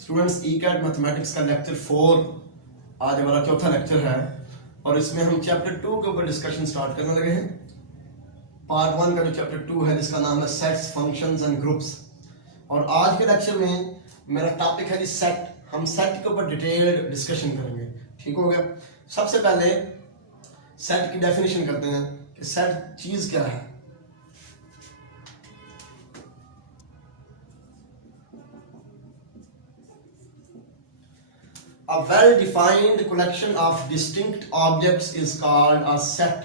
Students E cat mathematics का lecture 4 आज हमारा चौथा लेक्चर है और इसमें हम चैप्टर 2 के ऊपर डिस्कशन स्टार्ट करने लगे हैं। पार्ट 1 का जो चैप्टर 2 है जिसका नाम है सेट्स फंक्शंस एंड ग्रुप्स, और आज के लेक्चर में मेरा टॉपिक है जी सेट। हम सेट के ऊपर डिटेल्ड डिस्कशन करेंगे, ठीक हो गया। सबसे पहले सेट की डेफिनेशन करते हैं कि सेट चीज क्या है। A well-defined collection of distinct objects is called a set.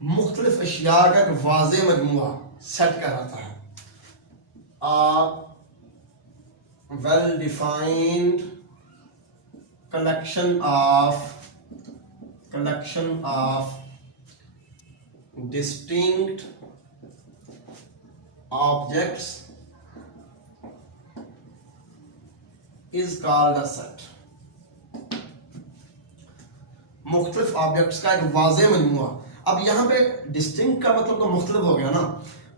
मुख्तलिफ अशिया का एक वाज़े मजमुआ सेट कहलाता है। A well-defined collection of distinct objects is called a set. मुख्तलिफ ऑब्जेक्ट्स का एक वाज़े मजमुआ। अब यहाँ पे डिस्टिंक्ट का मतलब तो मुख्तलिफ हो गया ना,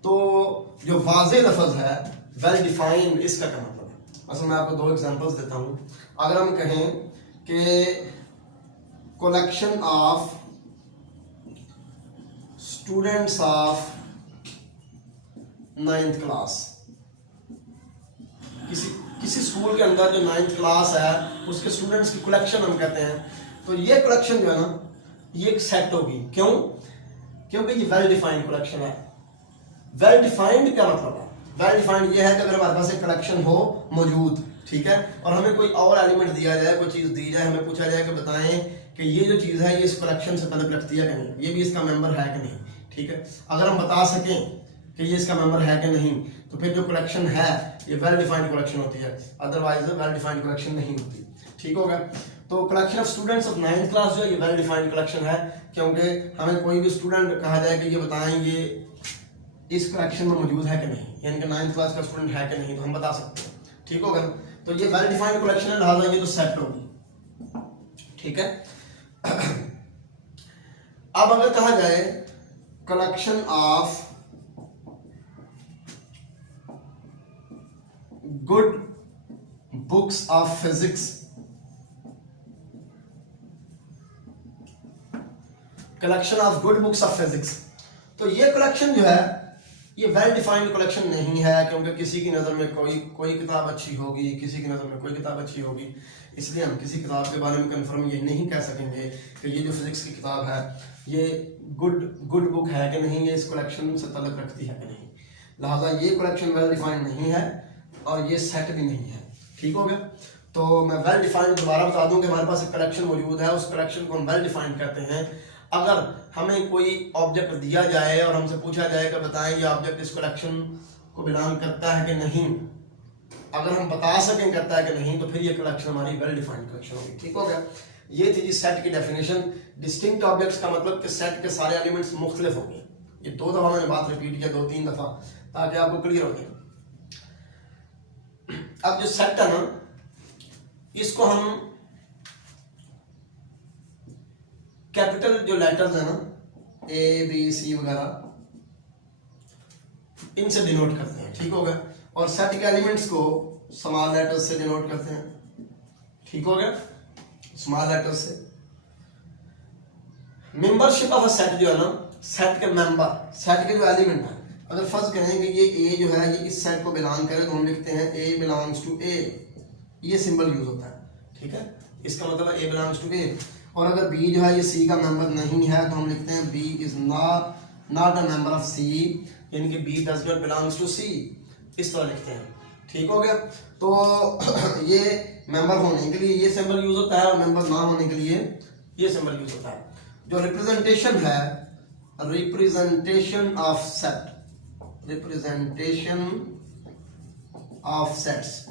तो जो वाज़े लफ्ज़ है वेल डिफाइंड, इसका क्या मतलब है। असल मैं आपको दो एग्जांपल्स देता हूँ। अगर हम कहें कि collection of students of 9th class, किसी स्कूल के अंदर जो 9th क्लास है उसके स्टूडेंट्स की कलेक्शन हम कहते हैं, तो ये कलेक्शन जो है ना ये एक सेट होगी। क्यों? क्योंकि ये वेल डिफाइंड कलेक्शन है। वेल डिफाइंड क्या मतलब है? वेल डिफाइंड ये है कि अगर हमारे पास एक कलेक्शन हो मौजूद, ठीक है, और हमें कोई और एलिमेंट दिया जाए, कोई चीज दी जाए, हमें पूछा जाए कि बताएं कि ये जो चीज है ये इस कलेक्शन से ताल्लुक रखती है कि नहीं, ये भी इसका मेंबर है कि नहीं, ठीक है। अगर हम बता सकें कि ये इसका मेंबर है कि नहीं, तो फिर जो कलेक्शन है ये वेल डिफाइंड कलेक्शन होती है, अदरवाइज वेल डिफाइंड कलेक्शन नहीं होती, ठीक हो गया। तो collection of students of 9th class जो है ये वेल डिफाइंड कलेक्शन है, क्योंकि हमें कोई भी स्टूडेंट कहा जाए कि ये बताएं ये इस कलेक्शन में मौजूद है कि नहीं, यानी कि 9th क्लास का स्टूडेंट है कि नहीं, तो हम बता सकते हैं, ठीक हो गया। तो ये वेल डिफाइंड कलेक्शन है, लिहाजा ये तो सेट होगी, ठीक है। अब अगर कहा जाए collection of good books of physics, collection of good books of physics, तो ये कलेक्शन जो है ये वेल डिफाइंड कलेक्शन नहीं है, क्योंकि किसी की नज़र में कोई किताब अच्छी होगी, किसी की नज़र में कोई किताब अच्छी होगी, इसलिए हम किसी किताब के बारे में कंफर्म ये नहीं कह सकेंगे कि ये जो फिजिक्स की किताब है ये गुड बुक है कि नहीं, ये इस कलेक्शन से ताल्लुक रखती है कि नहीं। लिहाजा ये कलेक्शन वेल डिफाइंड नहीं है और ये सेट भी नहीं है, ठीक हो गया। तो मैं वेल डिफाइंड दोबारा बता दूं कि हमारे पास एक कलेक्शन मौजूद है, उस कलेक्शन को हम वेल डिफाइंड कहते हैं। अगर हमें कोई ऑब्जेक्ट दिया जाए और हमसे पूछा जाए कि बताएं ये ऑब्जेक्ट इस कलेक्शन को बिलोंग करता है कि नहीं, अगर हम बता सकें करता है कि नहीं, तो फिर ये कलेक्शन हमारी वेल डिफाइंड कलेक्शन होगी, ठीक हो गया। ये थी जी सेट की डेफिनेशन। डिस्टिंक्ट ऑब्जेक्ट्स का मतलब कि सेट के सारे एलिमेंट्स मुख्तलिफ होंगे। ये 2 दफा मैंने बात रिपीट किया, 2-3 दफा, ताकि आपको क्लियर हो जाए। अब जो सेट है ना, इसको हम कैपिटल जो लेटर्स है ना A, B, C वगैरह, इनसे डिनोट करते हैं, ठीक हो गया। और सेट के एलिमेंट्स को स्मॉल लेटर्स से डिनोट करते हैं, ठीक हो गया, स्मॉल लेटर्स से। मेंबरशिप ऑफ अ सेट जो है ना, सेट के मेंबर, सेट के जो एलिमेंट है, अगर फर्ज करें कि ये ए जो है ये इस सेट को बिलोंग करे, तो हम लिखते हैं ए बिलोंग्स टू ए, ये सिंबल यूज होता है, ठीक है, इसका मतलब है ए बिलोंग्स टू ए। और अगर बी जो है ये सी का मेंबर नहीं है, तो हम लिखते हैं B is not a member of C, यानी कि B does not belongs to C, इस तरह लिखते हैं, ठीक हो गया। तो ये मेंबर होने के लिए ये सिंबल यूज होता है और मेंबर ना होने के लिए ये सिंबल यूज होता है। जो रिप्रेजेंटेशन है, representation of set, representation of sets,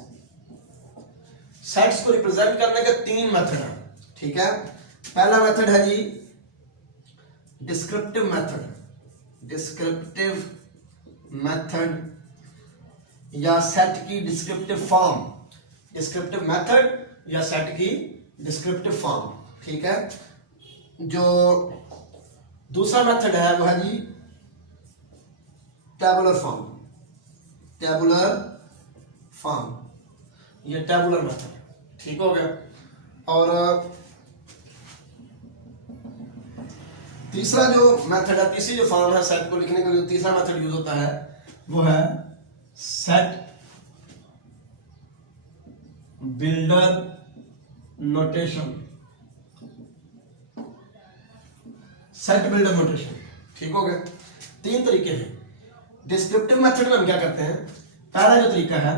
sets को रिप्रेजेंट करने के 3 मेथड हैं, ठीक है। पहला मेथड है जी डिस्क्रिप्टिव मेथड, डिस्क्रिप्टिव मेथड या सेट की डिस्क्रिप्टिव फॉर्म, डिस्क्रिप्टिव मेथड या सेट की डिस्क्रिप्टिव फॉर्म, ठीक है। जो दूसरा मेथड है वो है जी टेबुलर फॉर्म, टेबुलर फॉर्म। ये टेबुलर मेथड, ठीक हो गया। और तीसरा जो मेथड है, तीसरी जो फॉर्म है सेट को लिखने के लिए तीसरा मेथड यूज होता है वो है set builder notation. Set builder notation, ठीक हो गया। तीन तरीके हैं। डिस्क्रिप्टिव मेथड में हम क्या करते हैं, पहला जो तरीका है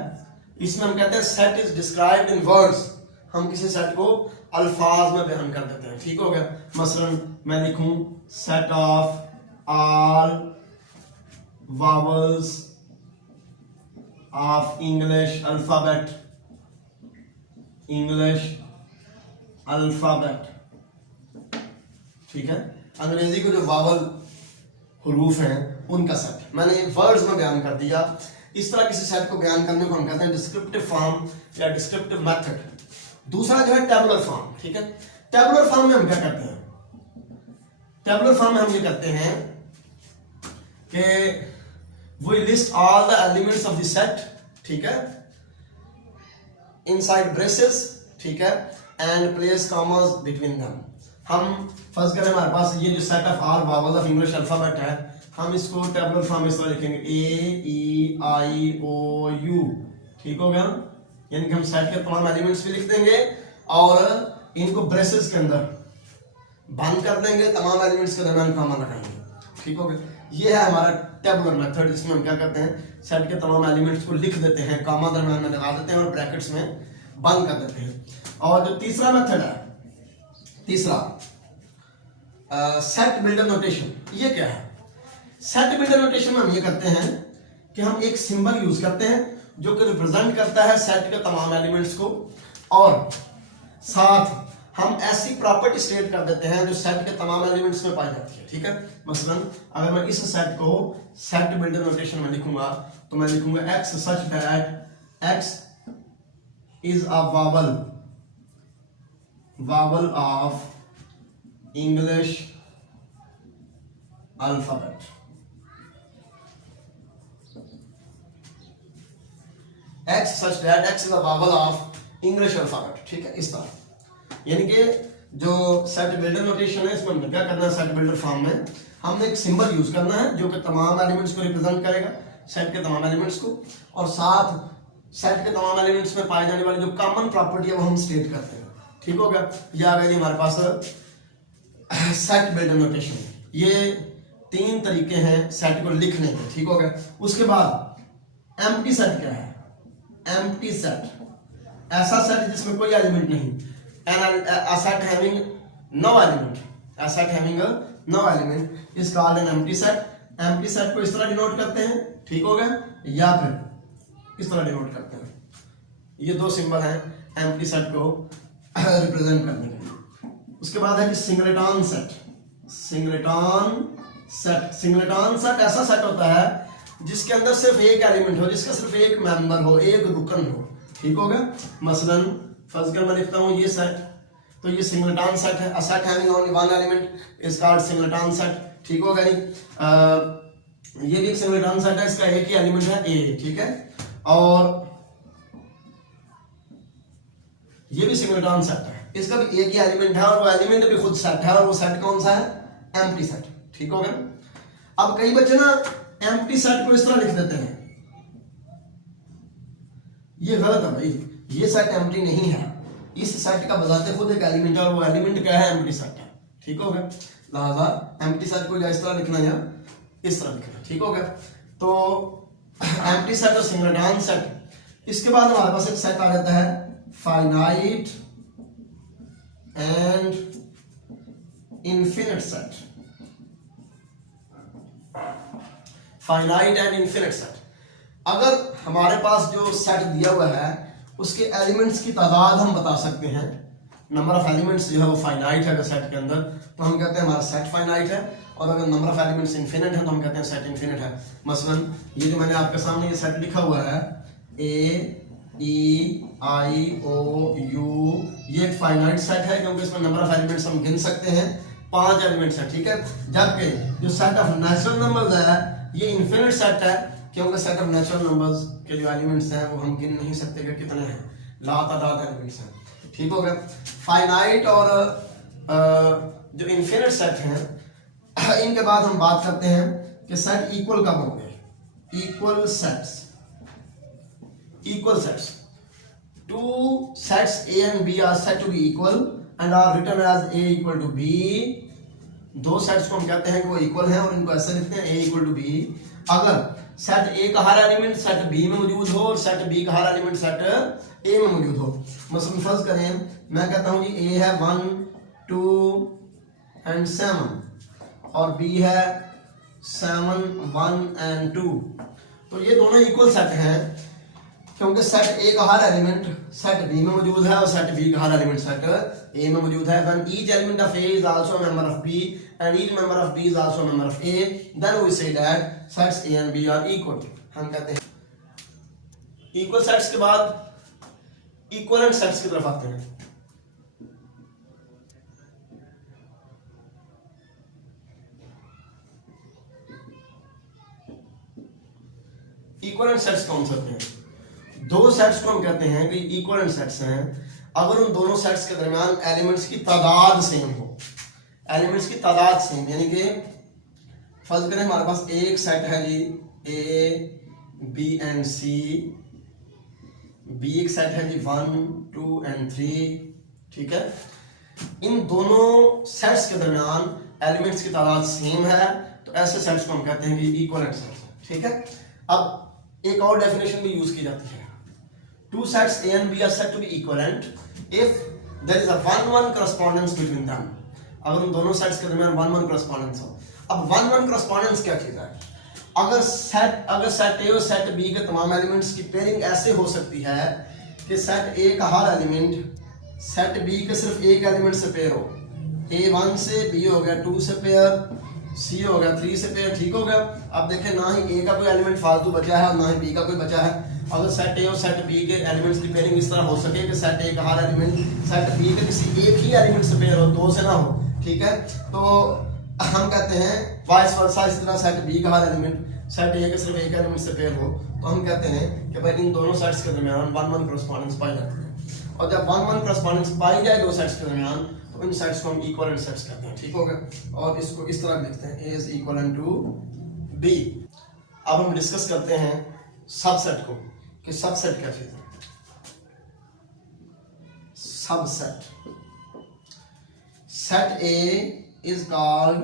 इसमें हम कहते हैं set is described in words, हम किसी सेट को अल्फाज में बयान कर देते हैं, ठीक हो गया। मसलन मैं लिखूं set of all vowels of English alphabet, English alphabet, ठीक है। अंग्रेजी के जो वावल हरूफ हैं उनका सेट मैंने वर्ड्स में बयान कर दिया। इस तरह किसी सेट को बयान करने को हम कहते हैं डिस्क्रिप्टिव फॉर्म या डिस्क्रिप्टिव मेथड। दूसरा जो है टेबुलर फॉर्म, ठीक है। टेबुलर फॉर्म में हम क्या करते हैं, टेबुलर फॉर्म में हम ये करते हैं कि we list all the elements of the set, ठीक है, इनसाइड ब्रेसेस, ठीक है, and place commas between them. हम फर्स्ट करें हमारे पास ये जो set of all vowels of English alphabet है, हम इसको टेबुलर फॉर्म में इस तरह लिखेंगे ए ई आई ओ यू, ठीक हो गया। यानी कि हम सेट के तमाम एलिमेंट्स भी लिख देंगे और इनको ब्रेसेस के अंदर बंद कर देंगे, तमाम एलिमेंट्स के दरमियान कॉमा लगाएंगे, ठीक हो गया। ये है हमारा टेबुलर मेथड, जिसमें हम क्या करते हैं सेट के तमाम एलिमेंट्स को लिख देते हैं, कॉमा दरमियान में लगा देते हैं और ब्रैकेट्स में बंद कर देते हैं। और जो तीसरा मेथड है, तीसरा सेट बिल्डर नोटेशन, ये क्या है? सेट बिल्डर नोटेशन में हम ये करते हैं कि हम एक सिंबल यूज करते हैं जो कि रिप्रेजेंट करता है सेट के तमाम एलिमेंट्स को, और साथ हम ऐसी प्रॉपर्टी स्टेट कर देते हैं जो सेट के तमाम एलिमेंट्स में पाई जाती है, ठीक है। मसलन अगर मैं इस सेट को सेट बिल्डर नोटेशन में लिखूंगा तो मैं लिखूंगा x such that x is a vowel of English alphabet. x such that x is a vowel of English alphabet, ठीक है। इस तरह यानी कि जो सेट बिल्डर नोटेशन है इसमें क्या करना है, सेट बिल्डर फॉर्म में हमने एक सिंबल यूज करना है जो कि तमाम एलिमेंट्स को रिप्रेजेंट करेगा, सेट के तमाम एलिमेंट्स को, और साथ सेट के तमाम एलिमेंट्स में पाई जाने वाली जो कॉमन प्रॉपर्टी है वो हम स्टेट करते हैं, ठीक हो गया। ये आ गई हमारे पास सेट बिल्डर नोटेशन। ये तीन तरीके हैं सेट को लिखने के, ठीक हो गया। उसके बाद एम्प्टी सेट क्या है? एम्प्टी सेट ऐसा सेट जिसमें कोई एलिमेंट नहीं, a set having no element, a set having no element is called an empty set। empty set को इस तरह डिनोट करते हैं, ठीक हो गया, या फिर इस तरह डिनोट करते हैं। ये दो सिंबल हैं empty set को रिप्रेजेंट करने के लिए। उसके बाद है कि singleton set. Singleton set, singleton set ऐसा सेट होता है जिसके अंदर सिर्फ एक एलिमेंट हो, जिसका सिर्फ एक मेंबर हो, एक रुकन हो, ठीक हो गया। मसलन फर्स्ट मैं लिखता हूं ये सेट, तो ये सिंगलेटन सेट है। A set having only one element is called singleton set, ठीक हो गया। ये भी एक सिंगलेटन सेट है, इसका एक ही एलिमेंट है ए, ठीक है। और ये भी सिंगलेटन सेट है, इसका भी एक ही एलिमेंट है और वो एलिमेंट भी खुद सेट है, और वो सेट कौन सा है? एम्प्टी सेट, ठीक हो गया। अब कई बच्चे ना एम्प्टी सेट को इस तरह लिख देते हैं, ये गलत है भाई, ये सेट एम्प्टी नहीं है। इस सेट का बजाते खुद एक एलिमेंट है और वो एलिमेंट क्या है? एम्प्टी सेट है, ठीक हो गया। लिहाजा एम्प्टी सेट को या इस तरह लिखना या इस तरह लिखना, ठीक हो गया। तो एम्प्टी सेट और सिंगलेटन सेट। इसके बाद हमारे पास एक सेट आ जाता है finite and infinite set. Finite and infinite set, अगर हमारे पास जो सेट दिया हुआ है उसके एलिमेंट्स की तादाद हम बता सकते हैं, नंबर ऑफ एलिमेंट्स जो है वो फाइनाइट है अगर सेट के अंदर, तो हम कहते हैं हमारा सेट फाइनाइट है, और अगर नंबर ऑफ एलिमेंट्स इनफिनिट है तो हम कहते हैं सेट इनफिनिट है। मसलन ये जो मैंने आपके सामने ये सेट लिखा हुआ है ए ई आई ओ यू, ये एक फाइनाइट सेट है क्योंकि इसमें नंबर ऑफ एलिमेंट्स हम गिन सकते हैं, 5 एलिमेंट्स हैं, ठीक है। जबकि जो सेट ऑफ नेचुरल नंबर्स है ये इनफिनिट सेट है क्योंकि सेट ऑफ नेचुरल नंबर्स के जो एलिमेंट्स हैं वो हम गिन नहीं सकते कि कितने हैं, लातादाद एलिमेंट्स हैं, ठीक हो गया। फाइनाइट और जो इनफिनिट सेट हैं, इनके बाद हम बात करते हैं कि सेट इक्वल कब होंगे। Equal sets two sets A and B are said to be equal and are written as A equal to B। दो सेट्स को हम कहते हैं कि वो इक्वल हैं और इनको ऐसे लिखते हैं A इक्वल टू B अगर सेट A का हर एलिमेंट सेट B में मौजूद हो और सेट B का हर एलिमेंट सेट A में मौजूद हो। मसलन फर्ज करें मैं कहता हूं जी A है 1 2 and 7 और B है 7 1 and 2, तो ये दोनों इक्वल सेट हैं क्योंकि सेट A का हर एलिमेंट सेट B में मौजूद है और सेट B का हर एलिमेंट सेट A में मौजूद है। When each element of A is also a member of B and each member of B is also a member of A, then we say that sets A and B are equal। हम कहते हैं equal sets के बाद equivalent sets की तरफ आते हैं। Equivalent sets कौन से होते हैं? दो सेट्स को हम कहते हैं कि इक्विवेलेंट सेट्स हैं अगर उन दोनों सेट्स के दरमियान एलिमेंट्स की तादाद सेम हो। एलिमेंट्स की तादाद सेम यानी कि फर्ज करें हमारे पास एक सेट है जी A B and C, B एक सेट है जी 1 2 and 3, ठीक है। इन दोनों सेट्स के दरमियान एलिमेंट्स की तादाद सेम है तो ऐसे सेट्स को हम कहते हैं कि इक्विवेलेंट सेट्स, ठीक है। अब एक और डेफिनेशन भी यूज की जाती है, two sets A and B are said to be equivalent if there is a 1-1 correspondence between them। अगर उन दोनों सेट्स के दरमियान 1-1 correspondence हो। अब 1-1 correspondence क्या चीज है? अगर सेट A और सेट B के तमाम एलिमेंट्स की पेयरिंग ऐसे हो सकती है कि सेट A का हर एलिमेंट सेट B के सिर्फ एक एलिमेंट से पेयर हो। A 1 से, B हो गया 2 से पेयर, C हो गया 3 से पेयर, ठीक हो गया। अब देखें ना ही A का कोई एलिमेंट फालतू बचा है और ना ही B का कोई बचा है। अगर सेट A और सेट B के एलिमेंट्स की पेयरिंग इस तरह हो सके कि सेट A का हर एलिमेंट सेट B के किसी एक ही एलिमेंट से पेयर हो, दो से ना हो, ठीक है, तो हम कहते हैं वाइस वर्सा इस तरह सेट B का हर एलिमेंट सेट A के सिर्फ एक एलिमेंट से पेयर हो तो हम कहते हैं कि भाई इन दोनों सेट्स के दरमियान 1-1 correspondence पाई जाती है। और जब 1-1 correspondence पाई जाए दो सेट्स के दरमियान तो इन सेट्स को हम इक्विवेलेंट सेट्स कहते हैं, ठीक हो गया। और इसको इस तरह लिखते हैं A is equivalent to B। अब हम डिस्कस करते हैं सबसेट को कि सबसेट क्या चीज है। Subset, set A is called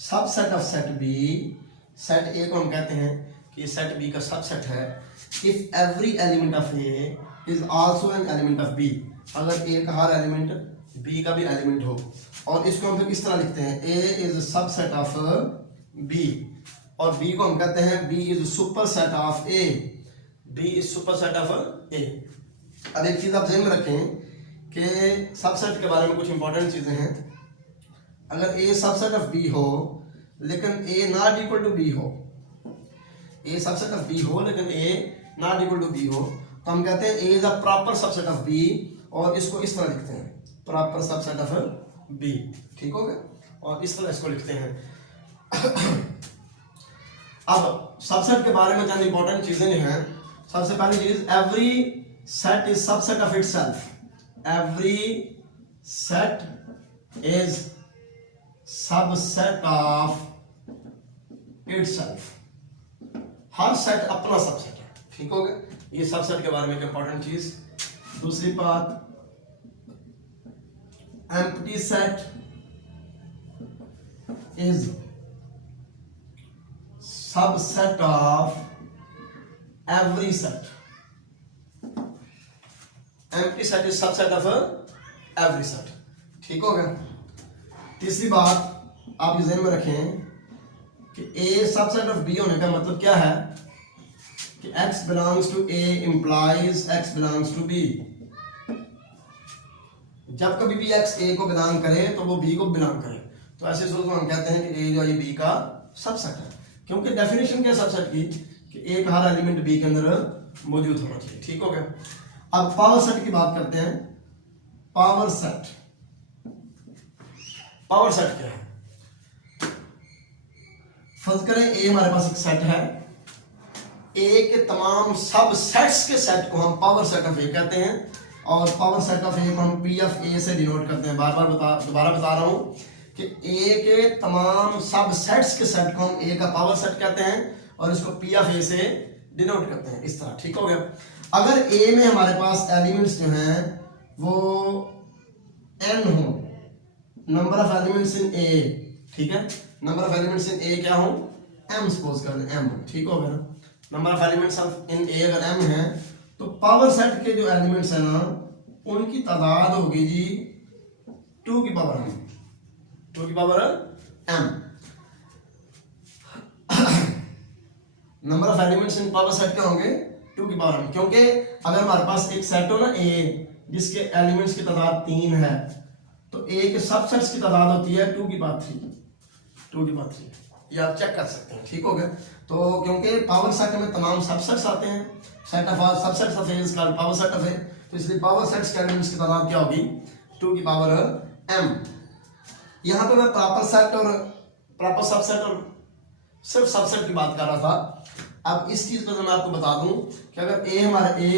subset of set B। Set A को हम कहते हैं कि ये सेट B का सबसेट है if every element of A is also an element of B। अगर A का हर एलिमेंट B का भी एलिमेंट हो। और इसको हम फिर किस तरह लिखते हैं? A is a subset of B और B को हम कहते हैं B is a superset of A। B is superset of A। अब एक चीज आप ध्यान में रखें कि सबसेट के बारे में कुछ इंपॉर्टेंट चीजें हैं। अगर A सबसेट ऑफ B हो लेकिन A not equal to B हो, A सबसेट ऑफ B हो लेकिन A not equal to B हो तो हम कहते हैं A is a proper subset of B और इसको इस तरह लिखते हैं प्रॉपर सबसेट ऑफ B, ठीक हो गया। और इस तरह इसको लिखते हैं। अब सबसेट के बारे में चंद इंपॉर्टेंट चीजें जो हैं, सबसे पहली चीज every set is subset of itself. Every set is subset of itself. Her set अपना सबसेट है, ठीक हो गया। ये सबसेट के बारे में एक इंपॉर्टेंट चीज। दूसरी बात empty set is subset of every set. Empty set is subset of every set, ठीक हो गया। तीसरी बात आप ये ध्यान में रखें कि A सबसेट ऑफ B होने का मतलब क्या है कि X belongs to A implies X belongs to B। जब कभी भी X A को बिलोंग करे तो वो B को बिलोंग करे, तो ऐसे सूरत में हम कहते हैं कि A जो है B का सबसेट है क्योंकि डेफिनेशन क्या सबसेट की कि A का हर एलिमेंट B के अंदर मौजूद होना चाहिए, ठीक हो गया। अब पावर सेट की बात करते हैं। पावर सेट, पावर सेट क्या है? फर्ज करें A हमारे पास एक सेट है, A के तमाम सब सेट्स के सेट को हम पावर सेट ऑफ A कहते हैं और पावर सेट ऑफ ए को हम पी ऑफ ए से डिनोट करते हैं। बार बार दोबारा बता रहा हूँ कि ए के तमाम सब सेट्स के सेट को हम ए का पावर सेट कहते हैं और इसको पी ऑफ ए से डिनोट करते हैं, इस तरह। ठीक हो गया। अगर ए में हमारे पास एलिमेंट्स जो हैं वो n हो, नंबर ऑफ एलिमेंट्स इन ए, ठीक है, नंबर ऑफ एलिमेंट्स इन ए क्या हो, m सपोज कर लें, m, ठीक हो गया ना। नंबर ऑफ एलिमेंट्स इन ए अगर m है तो पावर सेट के जो एलिमेंट्स है ना उनकी तादाद होगी जी 2 की पावर m, 2 की power m। Number of elements in power set क्या होंगे, 2 की पावर m, क्योंकि अगर हमारे पास एक सेट हो ना a जिसके एलिमेंट्स की तादाद 3 है तो a के सबसेट्स की तादाद होती है 2 की पावर 3, 2 की पावर 3, ये आप चेक कर सकते हैं। ठीक हो गया। तो क्योंकि पावर सेट में तमाम सबसेट्स आते हैं, set of all subsets of A is called power set of A, तो इसलिए पावर सेट्स के एलिमेंट्स की तादाद क्या होगी, 2 की पावर m। यहाँ पे मैं प्रॉपर सेट और प्रॉपर सबसेट और सिर्फ सबसेट की बात कर रहा था। अब इस चीज को मैं आपको बता दूं कि अगर ए हमारे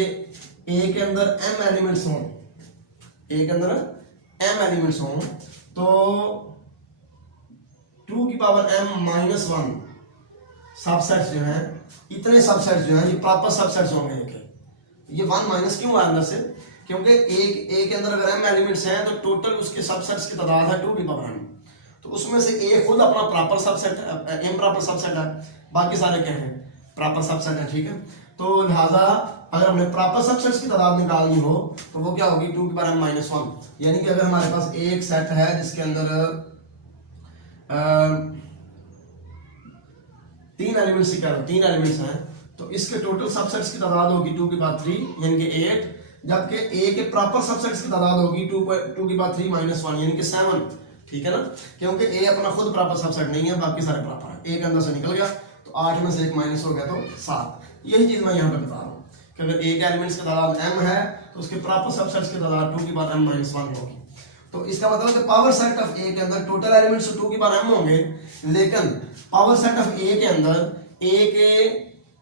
ए के अंदर m एलिमेंट्स हों, ए के अंदर m एलिमेंट्स हों तो 2 की पावर m माइनस 1 सबसेट्स जो हैं, इतने सबसेट्स जो हैं ये प्रॉपर सबसेट्स होंगे के। ये 1 माइनस क्यों आया अंदर से, क्योंकि ए के अंदर अगर m एलिमेंट्स हैं तो टोटल उसके सबसेट्स की तादाद है 2 की पावर m, तो उसमें से ए खुद अपना प्रॉपर सबसेट है, m प्रॉपर सबसेट है, बाकी सारे क्या हैं, प्रॉपर सबसेट है। ठीक है। तो लिहाजा अगर हमने प्रॉपर सबसेट्स की तादाद निकालनी हो तो वो क्या होगी, 2 की पावर m माइनस 1। यानी कि अगर हमारे पास एक सेट है जिसके अंदर 3 एलिमेंट्स क्या, 3 एलिमेंट्स हैं, तो इसके टोटल सबसेट्स की तादाद होगी 2 की पावर 3 यानी कि 8, जबकि ए के प्रॉपर सबसेट्स की तादाद होगी 2 की पावर 3 माइनस 1 यानी कि 7। ठीक है ना, क्योंकि ए अपना खुद प्रॉपर सबसेट नहीं है, बाकी सारे प्रॉपर है, ए के अंदर से निकल गया तो 8 में से 1 माइनस हो गया तो 7। यही चीज मैं यहाँ पे बता रहा हूँ कि अगर ए के एलिमेंट्स की तादाद m है तो उसके प्रॉपर सबसेट्स की तादाद 2 की पावर m माइनस 1 होगी। तो इसका मतलब है पावर सेट ऑफ ए के अंदर टोटल एलिमेंट्स 2 की पावर m होंगे, लेकिन पावर सेट ऑफ ए के अंदर ए के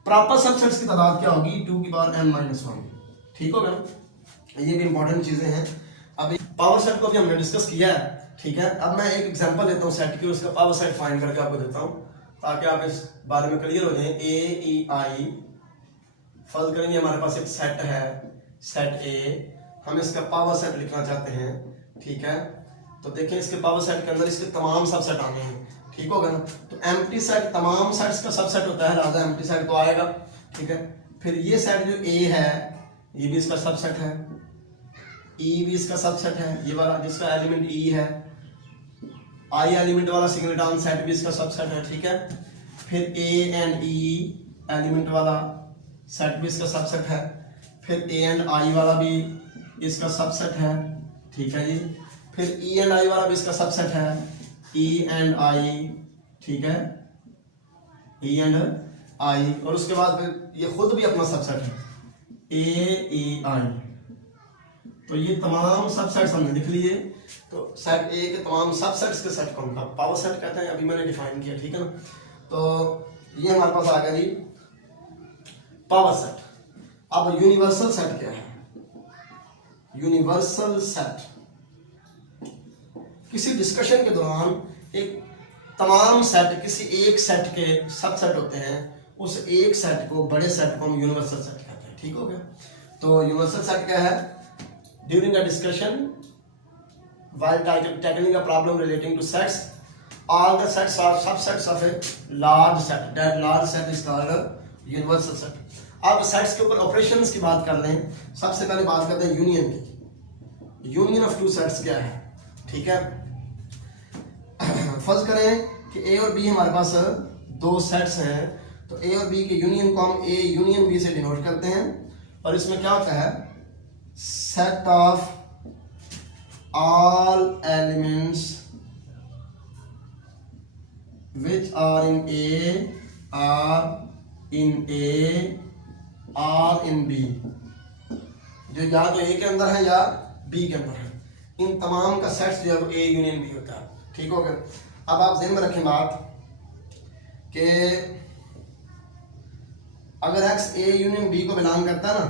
प्रॉपर सबसेट्स की तादाद क्या होगी, 2 की पावर m माइनस 1। ठीक हो गया, ये भी इंपॉर्टेंट चीजें हैं। अब पावर सेट को भी हमने डिस्कस किया है। ठीक है, अब मैं एक एग्जांपल देता हूँ सेट की, उसका पावर सेट फाइंड करके आपको देता हूँ ताकि आप इस बारे में क्लियर हो जाए। ए ई आई फर्ज करेंगे हमारे पास एक सेट है, सेट ए, हम इसका पावर सेट लिखना चाहते हैं। ठीक है, तो देखें इसके पावर सेट के अंदर इसके तमाम सबसेट आने हैं। ठीक होगा ना, तो एम्प्टी सेट तमाम सेट्स का सबसेट होता है, राजा एम्प्टी सेट तो आएगा। ठीक है, फिर ये सेट जो ए है ये भी इसका सबसेट है, ई भी इसका सबसेट है, ये वाला जिसका एलिमेंट ई है, आई एलिमेंट वाला सिंगलेटन सेट भी इसका सबसेट है। ठीक है, फिर ए एंड ई एलिमेंट वाला सेट भी इसका सबसेट है, फिर ए एंड आई वाला भी इसका सबसेट है। ठीक है जी, फिर ई एंड आई वाला भी इसका सबसेट है, ई एंड आई। ठीक है, ई एंड आई, और उसके बाद फिर ये खुद भी अपना सबसेट है, ए ई आई। तो ये तमाम सबसेट्स हमने लिख लिए। तो सेट ए के तमाम सबसेट्स के सेट को हम पावर सेट कहते हैं, अभी मैंने डिफाइन किया। ठीक है ना, तो ये हमारे पास आ गया जी पावर सेट। अब यूनिवर्सल सेट क्या है, यूनिवर्सल सेट किसी डिस्कशन के दौरान एक तमाम सेट किसी एक सेट के सबसेट होते हैं, उस एक सेट को, बड़े सेट को हम यूनिवर्सल सेट कहते हैं। ठीक हो गया, तो यूनिवर्सल सेट क्या है, during a discussion while tackling a problem relating to sets, all the sets are subsets of a large set. That large set is called a universal set. अब sets के ऊपर ऑपरेशंस की बात कर लें, सबसे पहले बात करते हैं यूनियन की। यूनियन ऑफ टू सेट्स क्या है। ठीक है, फर्ज करें कि ए और बी हमारे पास दो सेट्स हैं, तो ए और बी के यूनियन को हम ए यूनियन बी से डिनोट करते हैं, और इसमें क्या होता है, set of all elements which are in A are in A are in B, जो या तो A के अंदर है या B के अंदर है, इन तमाम का सेट्स जो है वो A यूनियन B होता है। ठीक हो गया, अब आप ध्यान में रखें बात कि अगर X A यूनियन B को बिलोंग करता है ना,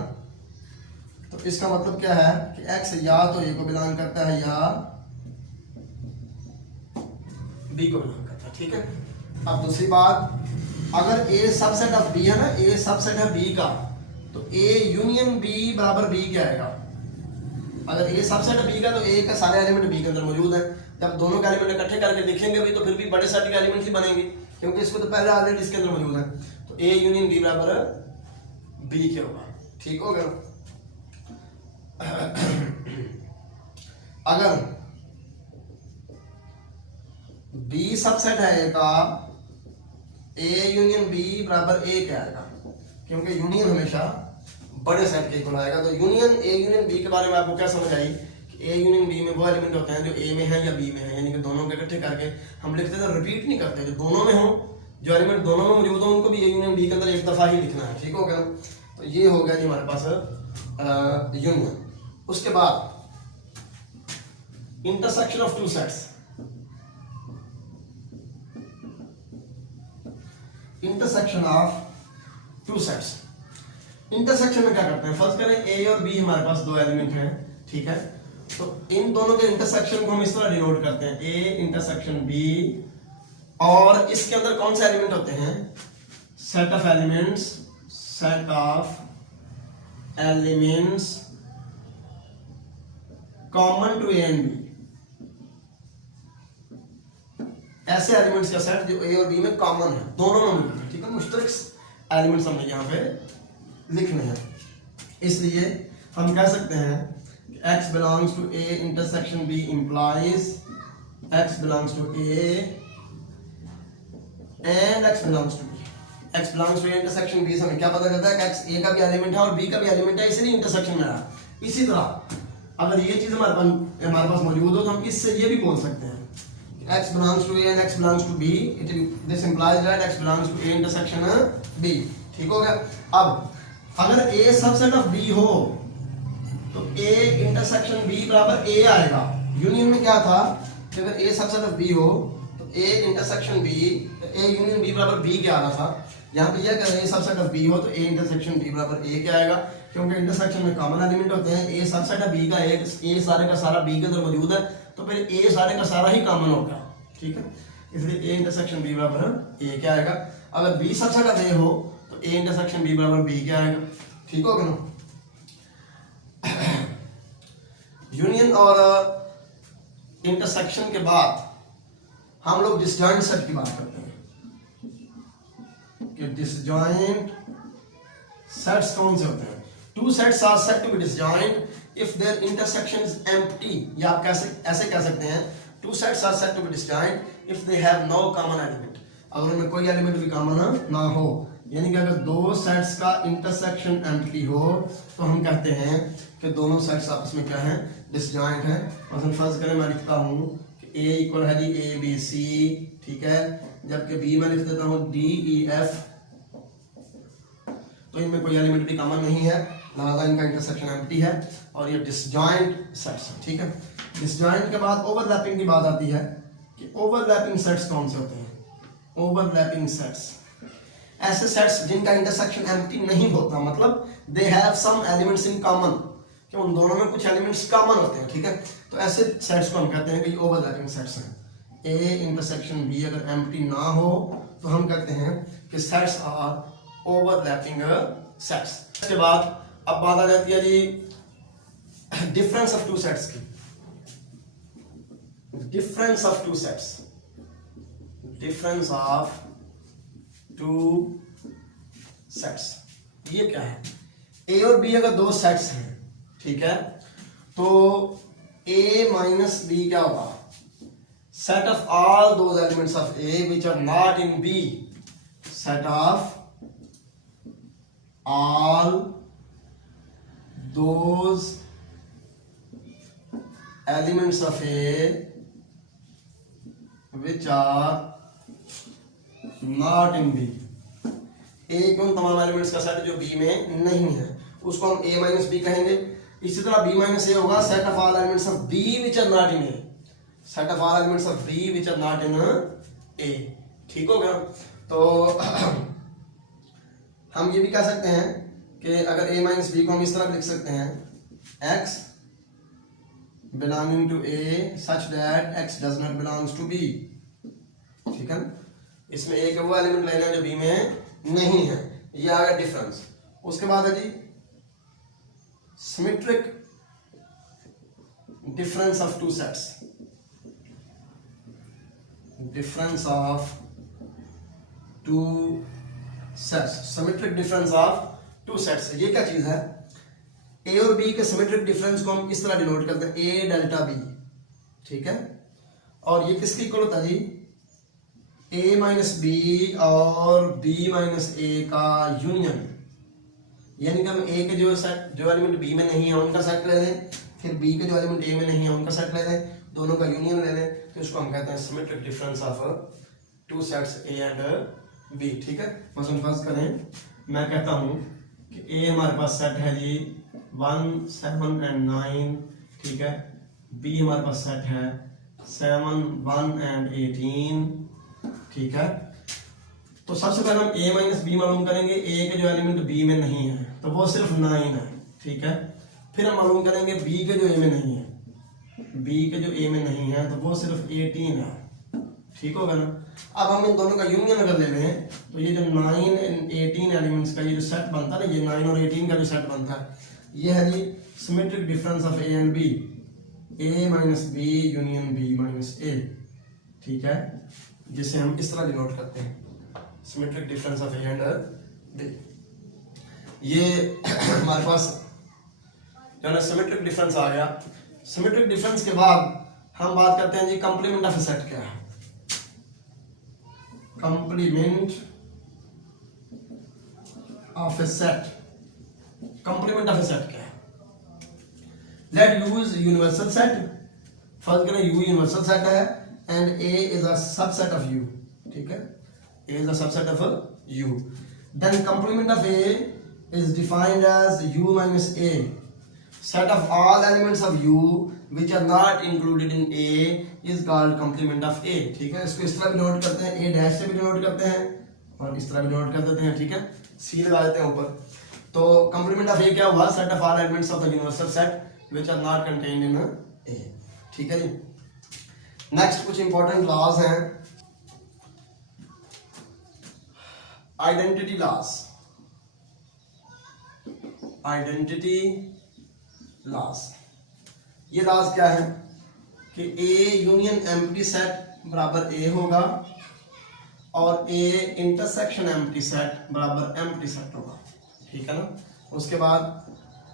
तो इसका मतलब क्या है कि x या तो a को बिलोंग करता है या b को बिलोंग करता है, ठीक है। अब दूसरी बात, अगर a सबसेट ऑफ b है ना, a सबसेट है b का, तो a यूनियन b बराबर b क्या आएगा? अगर a सबसेट है b का तो a का सारे एलिमेंट b के अंदर मौजूद है। जब दोनों के एलिमेंट इकट्ठे करके लिखेंगे भी तो फिर भी बड़े सेट के एलिमेंट ही बनेंगे, क्योंकि इसको तो पहले ऑलरेडी इसके अंदर मौजूद है। तो a यूनियन b बराबर b क्या होगा? ठीक हो गया। अगर b सबसेट है a का, a यूनियन b बराबर a क्या आएगा? क्योंकि यूनियन हमेशा बड़े सेट के इक्वल आएगा। तो यूनियन a यूनियन b के बारे में आपको क्या समझ आई कि a यूनियन b में वो एलिमेंट होते हैं जो a में है या b में है, यानी कि दोनों के इकट्ठे करके हम लिखते हैं, रिपीट नहीं करते, जो दोनों में हो, जो एलिमेंट दोनों में मौजूद हो उनको भी a यूनियन b के अंदर एक दफा ही लिखना है, ठीक हो गया। तो ये हो गया जी हमारे पास यूनियन। उसके बाद intersection of two sets. Intersection of two sets, intersection में क्या करते हैं? फर्स्ट करें a और b हमारे पास दो एलिमेंट हैं, ठीक है। तो इन दोनों के इंटरसेक्शन को हम इस तरह डिनोट करते हैं, a इंटरसेक्शन b, और इसके अंदर कौन से एलिमेंट होते हैं? Set of elements, set of elements common to a and b, ऐसे एलिमेंट्स का सेट जो a और b में कॉमन है, दोनों में मौजूद है, ठीक है। मुश्तरक एलिमेंट्स हमने यहाँ पे लिखने हैं, इसलिए हम कह सकते हैं कि x belongs to a intersection b implies x belongs to a and x belongs to b। x belongs to a intersection b से हमें क्या पता चलता है कि x a का भी एलिमेंट है और b का भी एलिमेंट है, इसलिए इंटरसेक्शन में रहा। इसी तरह अगर ये चीज हमारे पास मौजूद हो तो हम इससे ये भी बोल सकते हैं x belongs to a and x belongs to b, this implies that x belongs to a intersection b, ठीक हो गया। अब अगर a सबसेट ऑफ b हो तो a इंटरसेक्शन b बराबर a आएगा। यूनियन में क्या था कि अगर a सबसेट ऑफ b हो तो a intersection b, a union b बराबर b क्या आ रहा था। यहाँ पे यह कह रहे हैं a सबसेट ऑफ b हो तो a इंटरसेक्शन b बराबर a क्या आएगा, क्योंकि इंटरसेक्शन में कॉमन एलिमेंट होते हैं। a सबसेट है b का, a सारे का सारा b के अंदर मौजूद है, तो फिर a सारे का सारा ही कॉमन होगा, ठीक है। इसलिए a इंटरसेक्शन b बराबर a क्या आएगा। अगर b सबसेट ऑफ a हो तो a इंटरसेक्शन b बराबर b क्या आएगा, ठीक होगा ना। यूनियन और इंटरसेक्शन के बाद हम लोग डिसजॉइंट सेट की बात करते हैं कि डिसजॉइंट सेट्स कौन से होते हैं। Two sets are said to be disjoint if their intersection is empty, या आप ऐसे कह सकते हैं two sets are said to be disjoint if they have no common element, अगर उनमें कोई एलिमेंट भी कॉमन ना हो, यानी कि अगर दो सेट्स का इंटरसेक्शन एम्प्टी हो तो हम कहते हैं कि दोनों सेट्स आपस में क्या है, डिसजॉइंट है। मतलब फर्ज करें मैं लिखता हूँ कि a इक्वल है जी a b c, ठीक है, जबकि b में लिख देता हूँ d e f, तो इनमें कोई एलिमेंट भी कॉमन नहीं है, लिहाजा इनका इंटरसेक्शन एम्प्टी है और ये डिसजॉइंट सेट्स है, ठीक है। डिसजॉइंट के बाद ओवरलैपिंग की बात आती है कि ओवरलैपिंग सेट्स कौन से होते हैं। ओवरलैपिंग सेट्स ऐसे सेट्स जिनका इंटरसेक्शन एम्प्टी नहीं होता, मतलब they have some elements in common, कि उन दोनों में कुछ एलिमेंट्स कॉमन होते हैं, ठीक है। तो ऐसे सेट्स को हम कहते हैं कि ये ओवरलैपिंग सेट्स हैं। a इंटरसेक्शन b अगर एम्प्टी ना हो तो हम कहते हैं कि सेट्स आर ओवरलैपिंग सेट्स। इसके बाद अब बात आ जाती है जी डिफरेंस ऑफ टू सेट्स की। Difference of two sets, difference of two sets, ये क्या है। a और b अगर दो सेट्स हैं, ठीक है, तो a माइनस b क्या होगा, set of all those elements of a which are not in b, set of all those elements of a which are not in b। a के उन तमाम एलिमेंट्स का सेट जो b में नहीं है उसको हम a माइनस b कहेंगे। इसी तरह b माइनस a होगा set of all elements of b which are not in a, set of all elements of b which are not in a, ठीक हो गया। तो हम ये भी कह सकते हैं कि अगर a माइनस b को हम इस तरह लिख सकते हैं x belonging to A such that x does not belongs to B, ठीक है। इसमें A का वो एलिमेंट लेना है जो B में नहीं है, ये आ गया डिफरेंस। उसके बाद है जी symmetric difference of two sets, difference of two sets, symmetric difference of two sets. ये क्या चीज है? ए और बी के सिमेट्रिक डिफरेंस को हम इस तरह डिनोट करते हैं, ए डेल्टा बी, ठीक है। और ये किसकी इक्वल होता है जी? ए माइनस बी और बी माइनस ए का यूनियन, यानी कि हम ए के जो एलिमेंट बी में नहीं है उनका सेट ले लें, फिर बी के जो एलिमेंट ए में नहीं है उनका सेट ले लें, दोनों का यूनियन ले लें, तो इसको हम कहते हैं symmetric difference of two sets A and B, ठीक है। मसलन फर्ज करें, मैं कहता हूं कि ए हमारे पास सेट है जी 1, 7 एंड 9, ठीक है। बी हमारे पास सेट है 7, 1 एंड 18, ठीक है। तो सबसे पहले हम a माइनस बी मालूम करेंगे। a के जो एलिमेंट b में नहीं है तो वो सिर्फ 9 है, ठीक है। फिर हम मालूम करेंगे b के जो a में नहीं है, b के जो a में नहीं है तो वो सिर्फ 18 है, ठीक होगा ना। अब हम इन दोनों का यूनियन अगर ले लें तो ये जो 9 एंड 18 एलिमेंट्स का ये जो सेट बनता है ना, ये 9 और 18 का जो सेट बनता है, ये है जी symmetric difference of a and b, a minus B union b minus a, ठीक है। जिसे हम इस तरह डिनोट करते हैं, symmetric difference of A and B. ये हमारे पास जो है सिमेट्रिक डिफरेंस आ गया। सिमेट्रिक डिफरेंस के बाद हम बात करते हैं जी कंप्लीमेंट ऑफ ए सेट क्या है। Complement of A set, complement of A set क्या है? Let you is universal set, फर्ज करें यू यूनिवर्सल सेट है and A is a subset of you, ठीक है। A is a subset of U. Then complement of A is defined as U minus A. Set of all elements of U which are not included in A is called complement of A. ठीक है, इसको इस तरह भी note करते हैं, A dash से भी नोट करते हैं और इस तरह भी नोट कर देते हैं, ठीक है। C लगा देते हैं ऊपर। तो complement of A क्या हुआ? Set of all elements of the universal set which are not contained in A. ठीक है जी। नेक्स्ट कुछ इंपॉर्टेंट लॉज हैं। आइडेंटिटी लॉस, आइडेंटिटी लॉस, ये लॉस क्या है कि ए यूनियन एम्प्टी सेट बराबर ए होगा और ए इंटरसेक्शन एम्प्टी सेट बराबर एम्प्टी सेट होगा, ठीक है ना। उसके बाद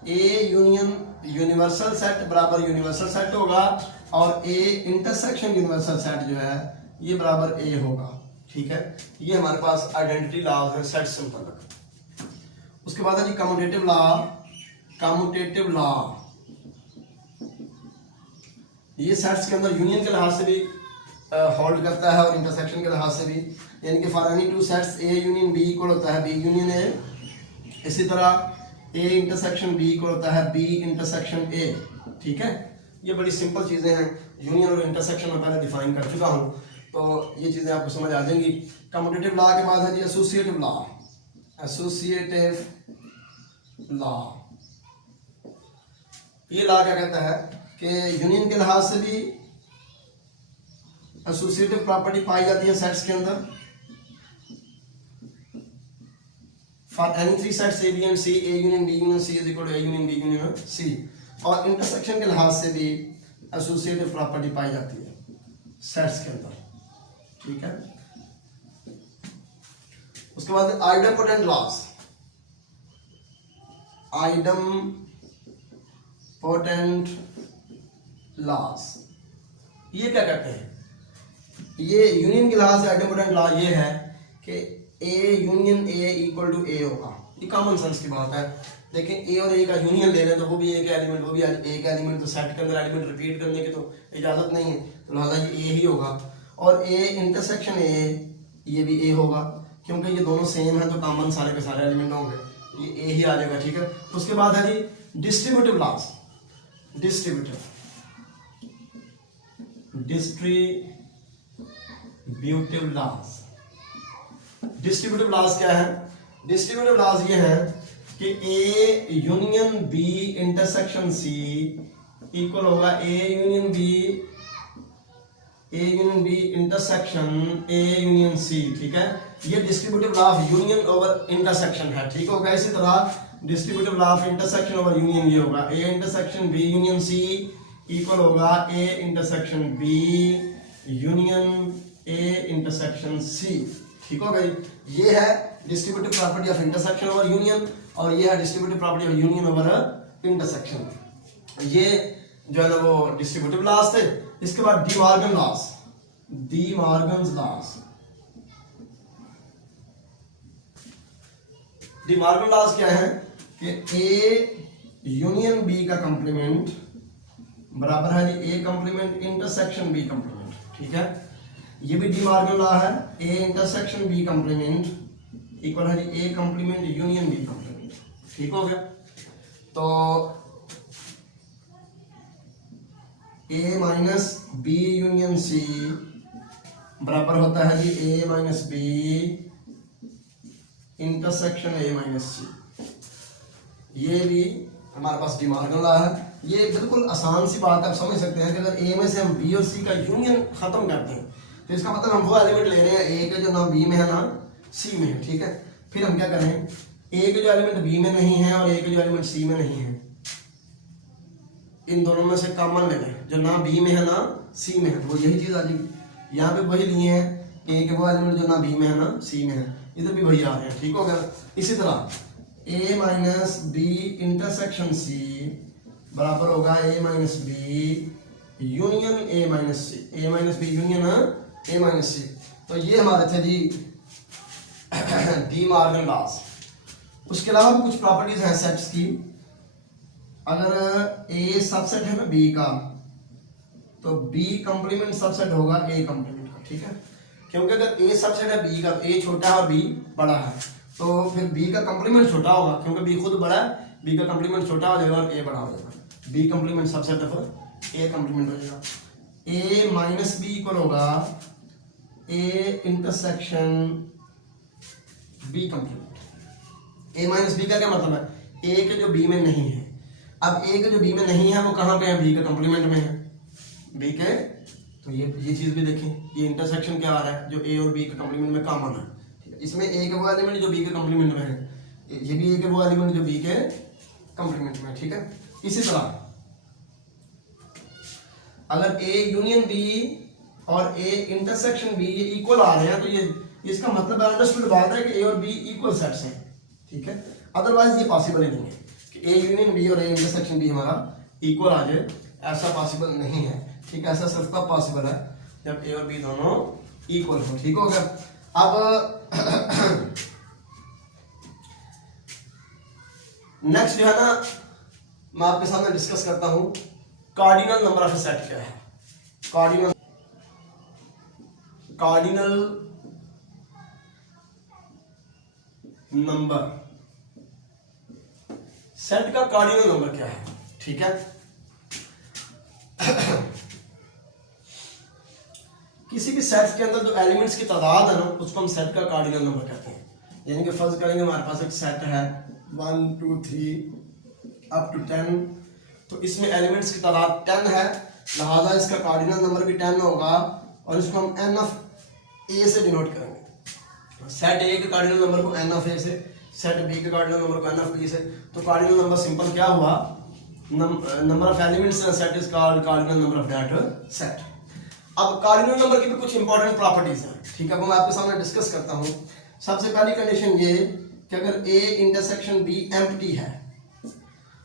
ए यूनियन यूनिवर्सल सेट बराबर यूनिवर्सल सेट होगा और ए इंटरसेक्शन यूनिवर्सल सेट जो है ये बराबर ए होगा, ठीक है। ये हमारे पास आइडेंटिटी लॉज है सेट से मुताबिक। उसके बाद है जी कम्यूटेटिव लॉ। कम्यूटेटिव लॉ ये सेट्स के अंदर यूनियन के लिहाज से भी होल्ड करता है और इंटरसेक्शन के लिहाज से भी, यानी कि for any two sets A union B equal होता है बी यूनियन ए, इसी तरह ए इंटरसेक्शन बी इक्वल होता है बी इंटरसेक्शन ए, ठीक है। ये बड़ी सिंपल चीजें हैं, यूनियन और इंटरसेक्शन में पहले डिफाइन कर चुका हूं तो ये चीजें आपको समझ आ जाएंगी। कम्यूटेटिव लॉ के बाद है जी एसोसिएटिव लॉ। एसोसिएटिव लॉ, ये लॉ क्या कहता है कि यूनियन के लिहाज से भी एसोसिएटिव प्रॉपर्टी पाई जाती है सेट्स के अंदर। For any three sets A B and C, A union B union C is equal to A union B union C. और इंटरसेक्शन के लिहाज से भी एसोसिएटिव प्रॉपर्टी पाई जाती है सेट्स के अंदर, ठीक है। उसके बाद आइडमपोटेंट लॉस। आइडमपोटेंट लॉस ये क्या कहते हैं? ये यूनियन के लिहाज से आइडमपोटेंट लॉ ये है कि A union A equal to A होगा। ये कॉमन सेंस की बात है। देखिए ए और ए का यूनियन ले लें तो वो भी ए का एलिमेंट, वो भी ए का एलिमेंट, तो सेट के अंदर एलिमेंट रिपीट करने की तो इजाजत नहीं है, तो लिहाजा ये ए ही होगा। और ए इंटरसेक्शन ए ये भी ए होगा, क्योंकि ये दोनों सेम है तो कॉमन सारे के सारे एलिमेंट होंगे, ये ए ही आ जाएगा, ठीक है। उसके बाद है जी distributive laws. Distributive laws. Distributive laws क्या है? डिस्ट्रीब्यूटिव लॉस ये है कि A union B intersection C equal होगा A union B intersection A union C, ठीक है। ये distributive law of union over intersection है, ठीक होगा। इसी तरह distributive law of intersection over union ये होगा A intersection B union C equal होगा A intersection B union A intersection C, ठीक होगा। ये है distributive property of intersection over union और ये है distributive property of union over intersection. ये जो है ना वो डिस्ट्रीब्यूटिव लॉस थे। इसके बाद डी मॉर्गन लॉस क्या है कि ए यूनियन बी का कंप्लीमेंट बराबर है जी A complement intersection B complement, ठीक है। ये भी डी मॉर्गन लॉ है, A intersection B complement equal है जी A complement union B complement, ठीक हो गया। तो A minus B union C बराबर होता है जी A minus B intersection A minus C. ये भी हमारे पास डी मॉर्गन लॉ है। ये बिल्कुल आसान सी बात है, आप समझ सकते हैं कि अगर ए में से हम बी और सी का यूनियन खत्म करते हैं तो इसका मतलब हम वो एलिमेंट ले रहे हैं ए के जो ना बी में है ना सी में है, ठीक है। फिर हम क्या करें, ए के जो एलिमेंट बी में नहीं है और ए के जो एलिमेंट सी में नहीं है, इन दोनों में से कॉमन ले लें, जो ना बी में है ना सी में है, वो यही चीज आ जाएगी। यहाँ पे वही लिए हैं, ए के वो एलिमेंट जो ना बी में है ना सी में है, इधर भी वही आ रहे हैं, ठीक हो गया। इसी तरह A minus B intersection C बराबर होगा A minus B union A minus C, A minus B union A minus C. तो ये हमारे थे जी डी मॉर्गन लॉस। उसके अलावा भी कुछ प्रॉपर्टीज हैं सेट्स की। अगर ए सबसेट है ना बी का, तो बी कंप्लीमेंट सबसेट होगा ए कंप्लीमेंट का, ठीक है। क्योंकि अगर ए सबसेट है बी का, ए छोटा है और बी बड़ा है, तो फिर बी का कंप्लीमेंट छोटा होगा, क्योंकि बी खुद बड़ा है, बी का कंप्लीमेंट छोटा हो जाएगा और ए बड़ा हो जाएगा। बी कंप्लीमेंट सबसेट है ए कंप्लीमेंट हो जाएगा। ए माइनस बी इक्वल होगा A intersection B complement. A minus B का क्या मतलब है, ए के जो बी में नहीं है। अब ए के जो बी में नहीं है वो कहाँ पे है, बी के कंप्लीमेंट में है, बी के। तो ये चीज भी देखें, ये इंटरसेक्शन क्या आ रहा है, जो ए और बी के कंप्लीमेंट में कॉमन है, ठीक है। इसमें ए के वो एलिमेंट जो बी के कंप्लीमेंट में है, ये भी ए के वो एलिमेंट जो बी के कंप्लीमेंट में, ठीक है। इसी तरह अगर ए यूनियन बी और ए इंटरसेक्शन बी ये इक्वल आ रहे हैं, तो ये इसका मतलब अंडरस्टूड बात है कि ए और बी इक्वल सेट्स हैं, ठीक है। अदरवाइज ये पॉसिबल ही नहीं है कि ए यूनियन बी और ए इंटरसेक्शन बी हमारा इक्वल आ जाए, ऐसा पॉसिबल नहीं है, ठीक है। ऐसा सिर्फ तब पॉसिबल है जब ए और बी दोनों इक्वल हो, ठीक हो गया। अब नेक्स्ट जो है ना, मैं आपके सामने डिस्कस करता हूं कार्डिनल नंबर ऑफ सेट क्या है। कार्डिनल नंबर सेट का कार्डिनल नंबर क्या है, ठीक है। किसी भी सेट के अंदर जो एलिमेंट्स की तादाद है ना, उसको हम सेट का कार्डिनल नंबर कहते हैं। यानी कि फर्ज करेंगे हमारे पास एक सेट है 1 2 3 अप टू 10, तो इसमें एलिमेंट्स की तादाद 10 है, लिहाजा इसका कार्डिनल नंबर भी 10 होगा और इसको हम एन ऑफ ए से डिनोट करेंगे। सेट ए के कार्डिनल नंबर को एन ऑफ ए से, सेट बी के कार्डिनल नंबर को एन ऑफ बी से। तो कार्डिनल नंबर सिंपल क्या हुआ, number of elements in set is called cardinal number of that set. अब कार्डिनल नंबर की भी कुछ इंपॉर्टेंट प्रॉपर्टीज हैं, ठीक है, वो मैं आपके सामने डिस्कस करता हूं। सबसे पहली कंडीशन ये कि अगर ए इंटरसेक्शन बी एम्प्टी है,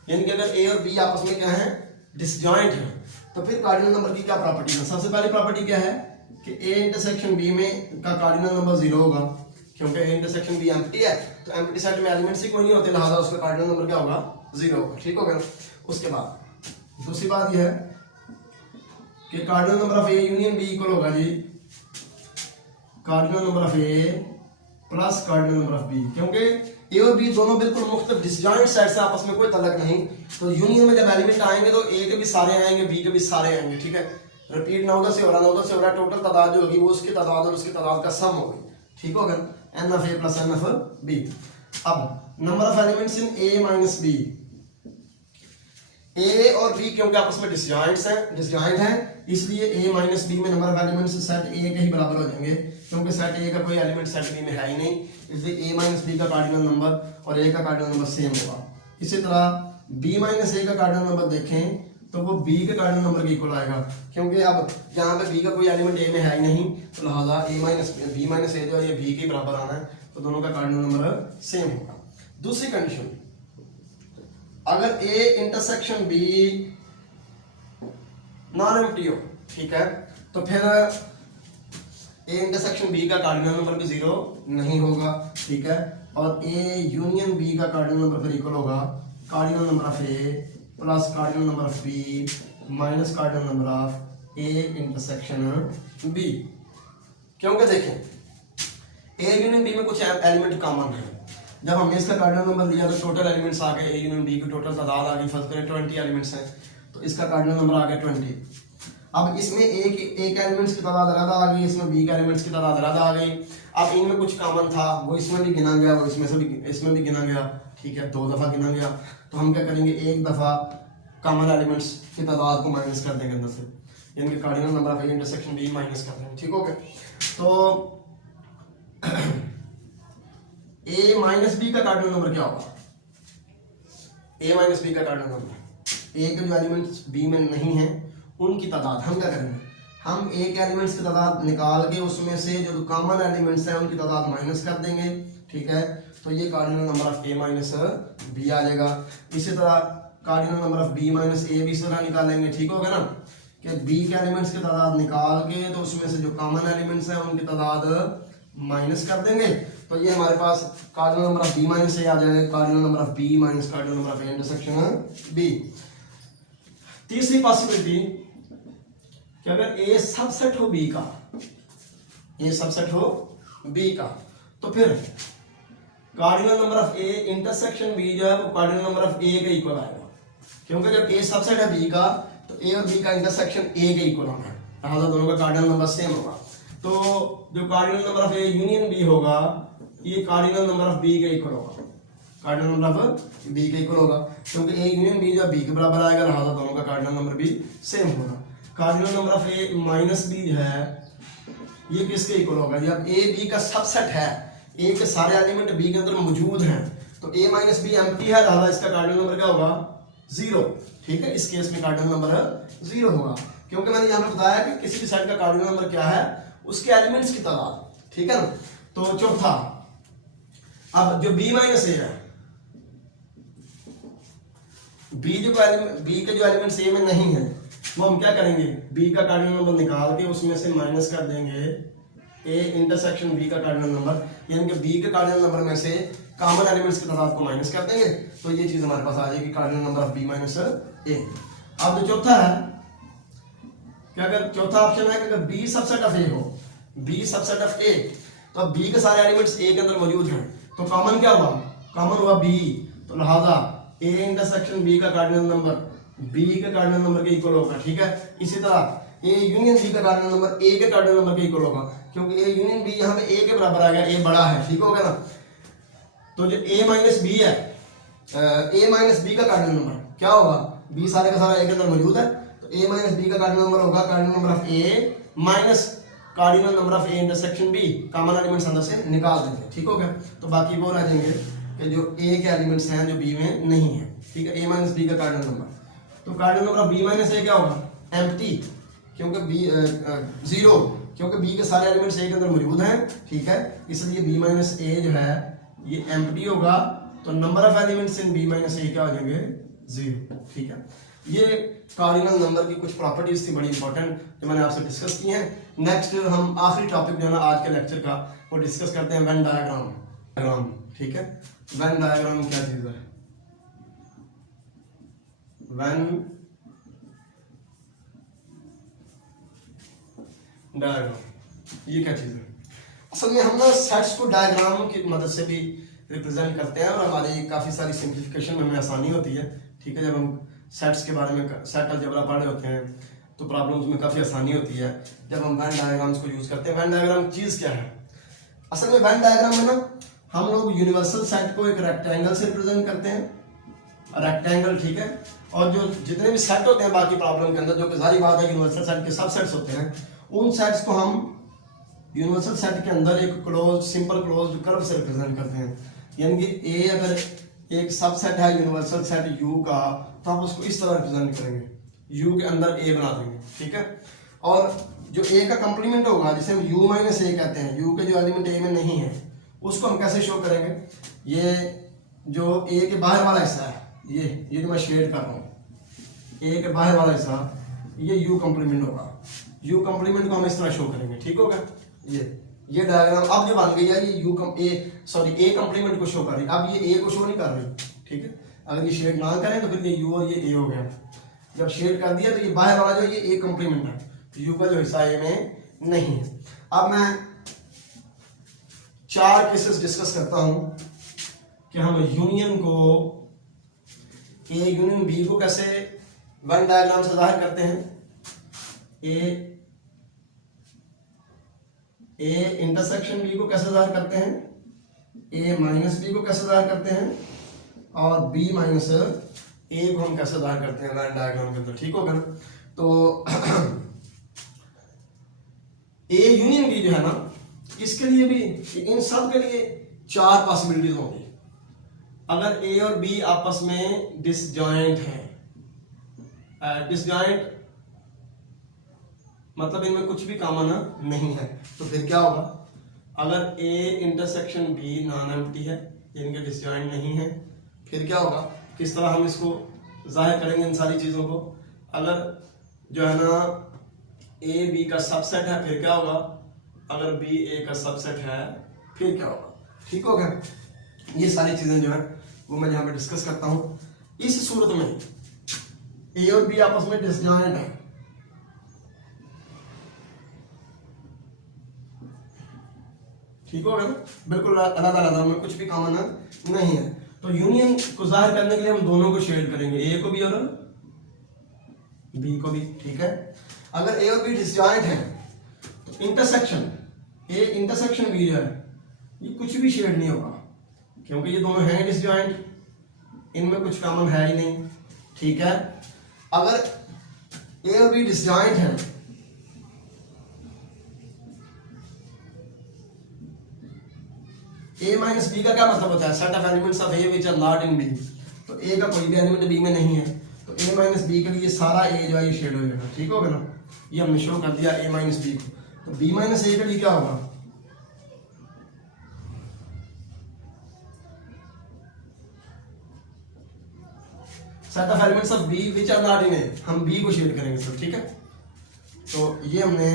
यानी कि अगर ए और बी आपस में क्या है, डिसजॉइंट है, तो फिर कार्डिनल नंबर की क्या प्रॉपर्टी है। सबसे पहली प्रॉपर्टी क्या है कि ए इंटरसेक्शन बी में का कार्डिनल नंबर 0 होगा, क्योंकि ए इंटरसेक्शन बी एम्प्टी है, तो एम्प्टी सेट में एलिमेंट्स ही कोई नहीं होते, लिहाजा उसका कार्डिनल नंबर क्या होगा, 0 होगा, ठीक हो गया। उसके बाद दूसरी बात यह है कि cardinal number of A union B equal होगा जी cardinal number of A plus cardinal number of B, क्योंकि ए और बी दोनों बिल्कुल मुख्तलिफ डिसजॉइंट सेट से, आपस में कोई तल्लक नहीं। तो यूनियन में जब एलिमेंट आएंगे तो ए के भी सारे आएंगे, बी के भी सारे आएंगे, ठीक है। रिपीट ना होगा से हो रहा, ना होगा से हो रहा, टोटल तादाद जो होगी वो उसकी तादाद और उसकी तादाद का सम होगी, ठीक होगा, n of A plus n of B. अब number of elements in A minus B, A और बी क्योंकि आपस में डिसजॉइंट हैं, इसलिए ए माइनस बी में number of elements set A के ही बराबर हो जाएंगे, क्योंकि सेट ए का कोई एलिमेंट सेट बी में है ही नहीं, इसलिए ए माइनस बी का कार्डिनल नंबर और ए का कार्डिनल नंबर सेम होगा। इसी तरह बी माइनस ए का कार्डिनल नंबर देखें तो वो बी के कार्डिनल नंबर के इक्वल आएगा, क्योंकि अब यहाँ पे बी का कोई एलिमेंट ए में है ही नहीं, तो लिहाजा ए माइनस बी माइनस ए जो है ये बी के बराबर आना है, तो दोनों का कार्डिनल नंबर सेम होगा। दूसरी कंडीशन, अगर A intersection B non empty हो, ठीक है, तो फिर ए इंटरसेक्शन बी का कार्डिनल नंबर भी जीरो नहीं होगा, ठीक है, और ए यूनियन बी का कार्डिनल नंबर फिर इक्वल होगा cardinal number of A plus cardinal number of B minus cardinal number of A intersection B. क्योंकि देखें ए यूनियन बी में कुछ एलिमेंट कॉमन है, जब हमने इसका कार्डिनल नंबर लिया तो टोटल एलिमेंट्स आ गए, ए यूनियन बी की टोटल तादाद आ गई, फर्स्ट करें 20 एलिमेंट्स हैं, तो इसका कार्डिनल नंबर आ गया 20। अब इसमें ए के एलिमेंट्स की तादाद अलग आ गई, इसमें बी के एलिमेंट्स की तादाद अलग आ गई। अब इनमें कुछ कॉमन था, वो इसमें भी गिना गया, वो इसमें भी गिना गया, ठीक है, 2 दफा गिना गया, तो हम क्या करेंगे, एक दफा कॉमन एलिमेंट्स की तादाद को माइनस कर देंगे अंदर से, यानी कि cardinal number of A intersection B minus कर देंगे, ठीक हो गया। तो ए माइनस बी का कार्डिनल नंबर क्या होगा, ए माइनस बी का कार्डिनल नंबर, ए के जो एलिमेंट्स बी में नहीं है उनकी तादाद, हम क्या करेंगे, हम ए के एलिमेंट्स की तादाद निकाल के उसमें से जो कॉमन एलिमेंट्स हैं उनकी तादाद माइनस कर देंगे, ठीक है, तो ये cardinal number of A minus B आ जाएगा। इसी तरह cardinal number of B minus A भी इस तरह निकालेंगे, ठीक होगा ना, कि बी के एलिमेंट्स की तादाद निकाल के तो उसमें से जो कॉमन एलिमेंट्स हैं उनकी तादाद माइनस कर देंगे, तो ये हमारे पास cardinal number of B minus A आ जाएगा, cardinal number of B minus cardinal number of A intersection B. तीसरी पॉसिबिलिटी कि अगर ए सबसेट हो बी का, ए सबसेट हो बी का, तो फिर cardinal number of A intersection B जो है वो कार्डिनल नंबर ऑफ ए के इक्वल आएगा, क्योंकि जब ए सबसेट है बी का तो ए और बी का इंटरसेक्शन ए के इक्वल होना है, लिहाजा दोनों का कार्डिनल नंबर सेम होगा। तो जो cardinal number of A union B होगा ये कार्डिनल नंबर ऑफ बी के इक्वल होगा, कार्डिनल नंबर ऑफ बी के इक्वल होगा, क्योंकि ए यूनियन बी जो बी के बराबर आएगा, लिहाजा दोनों का कार्डिनल नंबर भी सेम होगा। Cardinal number of A minus B जो है ये किसके इक्वल होगा, जब ए बी का सबसेट है, ए के सारे एलिमेंट बी के अंदर मौजूद हैं, तो ए माइनस बी एम्प्टी है, लिहाजा इसका कार्डिनल नंबर क्या होगा, 0, ठीक है, इस केस में कार्डिनल नंबर 0 होगा, क्योंकि मैंने यहाँ पे बताया कि किसी भी सेट का कार्डिनल नंबर क्या है, उसके एलिमेंट्स की तादाद, ठीक है ना। तो चौथा, अब जो बी माइनस ए है, बी के जो एलिमेंट्स ए में नहीं है वो हम क्या करेंगे, बी का कार्डिनल नंबर निकाल के उसमें से माइनस कर देंगे ए इंटरसेक्शन बी का कार्डिनल नंबर, यानी कि बी के कार्डिनल नंबर में से कॉमन एलिमेंट्स की तादाद को माइनस कर देंगे, तो ये चीज हमारे पास आ जाएगी cardinal number of B minus A. अब जो चौथा है कि अगर चौथा ऑप्शन है कि अगर बी सबसेट ऑफ ए हो, बी सबसेट ऑफ ए, तो अब बी के सारे एलिमेंट्स ए के अंदर मौजूद हैं, तो कॉमन क्या हुआ, कॉमन हुआ बी, तो लिहाजा ए इंटरसेक्शन बी का कार्डिनल नंबर बी के कार्डिनल नंबर के इक्वल होगा, ठीक है। इसी तरह ए यूनियन बी का कार्डिनल नंबर ए के कार्डिनल नंबर के इक्वल होगा, क्योंकि ए यूनियन बी यहाँ पे ए के बराबर आ गया, ए बड़ा है, ठीक होगा ना। तो जो ए माइनस बी है, ए माइनस बी का कार्डिनल नंबर क्या होगा, बी सारे का सारा ए के अंदर मौजूद है, तो ए माइनस बी का कार्डिनल नंबर होगा cardinal number of A minus cardinal number of A intersection B, common elements अंदर से निकाल देंगे, ठीक हो गया। तो बाकी वो रह जाएंगे कि जो ए के एलिमेंट्स हैं जो बी में नहीं है, ठीक है, ए माइनस बी का कार्डिनल नंबर, तो cardinal number of B minus A क्या होगा, एम्प्टी, क्योंकि बी 0, क्योंकि बी के सारे एलिमेंट्स ए के अंदर मौजूद हैं, ठीक है, इसलिए बी माइनस ए जो है ये एम्प्टी होगा, तो number of elements in B minus A क्या हो जाएंगे, 0, ठीक है। ये कार्डिनल नंबर की कुछ प्रॉपर्टीज थी बड़ी इंपॉर्टेंट जो मैंने आपसे डिस्कस की हैं। नेक्स्ट हम आखिरी टॉपिक जो है ना आज के लेक्चर का वो डिस्कस करते हैं वेन डायग्राम, ठीक है। वेन डायग्राम क्या चीज है, वेन डायग्राम ये क्या चीज है। असल में हम ना सेट्स को डायग्राम की मदद से भी रिप्रेजेंट करते हैं और हमारी काफी सारी सिंप्लीफिकेशन में हमें आसानी होती है, ठीक है। जब हम सेट्स के बारे में सेट अलजेब्रा पढ़े होते हैं तो प्रॉब्लम्स में काफी आसानी होती है जब हम वेन डायग्राम्स को यूज करते हैं। वेन डायग्राम चीज क्या है, असल में वेन डायग्राम में ना हम लोग यूनिवर्सल सेट को एक रेक्टेंगल से रिप्रेजेंट करते हैं, रेक्टेंगल, ठीक है। और जो जितने भी सेट होते हैं बाकी प्रॉब्लम के अंदर, जो कि सारी बात है यूनिवर्सल सेट के सब सेट्स होते हैं, उन सेट्स को हम यूनिवर्सल सेट के अंदर एक क्लोज सिंपल क्लोज्ड कर्व से रिप्रेजेंट करते हैं। यानी कि ए अगर एक सबसेट है यूनिवर्सल सेट यू का, तो आप उसको इस तरह रिप्रेजेंट करेंगे, यू के अंदर ए बना देंगे, ठीक है। और जो ए का कंप्लीमेंट होगा, जिसे हम यू माइनस ए कहते हैं, यू के जो एलिमेंट ए में नहीं है उसको हम कैसे शो करेंगे, ये जो ए के बाहर वाला हिस्सा है, ये जो मैं शेड कर रहा हूँ, ए के बाहर वाला हिस्सा ये यू कंप्लीमेंट होगा, यू कंप्लीमेंट को हम इस तरह शो करेंगे, ठीक होगा। ये डायग्राम अब जो बन गई है, ये ए कंप्लीमेंट को शो कर रही है, अब ये ए को शो नहीं कर रही, ठीक है। अगर ये शेड ना करें तो फिर ये यू और ये ए हो गया, जब शेड कर दिया तो ये बाहर वाला जो ये ए कंप्लीमेंट है, यू का जो हिस्सा ए में नहीं है। अब मैं 4 केसेस डिस्कस करता हूं कि हम यूनियन को, ए यूनियन बी को कैसे वन डायग्राम से जाहिर करते हैं, ए इंटरसेक्शन बी को कैसे जाहिर करते हैं, ए माइनस बी को कैसे जाहिर करते हैं, और बी माइनस ए को हम कैसे जाहिर करते हैं लाइन डायग्राम के अंदर, ठीक होगा ना। तो ए यूनियन बी जो है ना, इसके लिए भी, इन सब के लिए 4 पॉसिबिलिटीज होंगी। अगर ए और बी आपस में डिसजॉइंट है, डिसजॉइंट मतलब इनमें कुछ भी कॉमन नहीं है, तो फिर क्या होगा, अगर A intersection B non empty है, इनके डिसजॉइंट नहीं है, फिर क्या होगा, किस तरह हम इसको जाहिर करेंगे इन सारी चीजों को। अगर जो है ना ए बी का सबसेट है, फिर क्या होगा, अगर बी ए का सबसेट है फिर क्या होगा, ठीक हो गया। ये सारी चीजें जो है वो मैं यहाँ पे डिस्कस करता हूँ। इस सूरत में ए और बी आपस में डिसजॉइंट है, ठीक होगा ना, बिल्कुल अलग अलग में कुछ भी कॉमन नहीं है। तो यूनियन को जाहिर करने के लिए हम दोनों को शेड करेंगे, ए को भी और बी को भी, ठीक है। अगर ए और बी डिसजॉइंट है तो इंटरसेक्शन ए इंटरसेक्शन बी जो है ये कुछ भी शेड नहीं होगा, क्योंकि ये दोनों हैं डिसजॉइंट, इनमें कुछ कॉमन है ही नहीं, ठीक है। अगर ए और बी डिसजॉइंट है ए माइनस बी का क्या मतलब होता है, set of elements of A which are not in B. तो ए का कोई भी एलिमेंट बी में नहीं है, तो ए माइनस बी के लिए सारा ए जो है ये शेड हो जाएगा, ठीक होगा ना। ये हमने शो कर दिया ए माइनस बी को, तो बी माइनस ए के लिए क्या होगा, set of elements of B which are not in A, हम बी को शेड करेंगे सर, ठीक है। तो ये हमने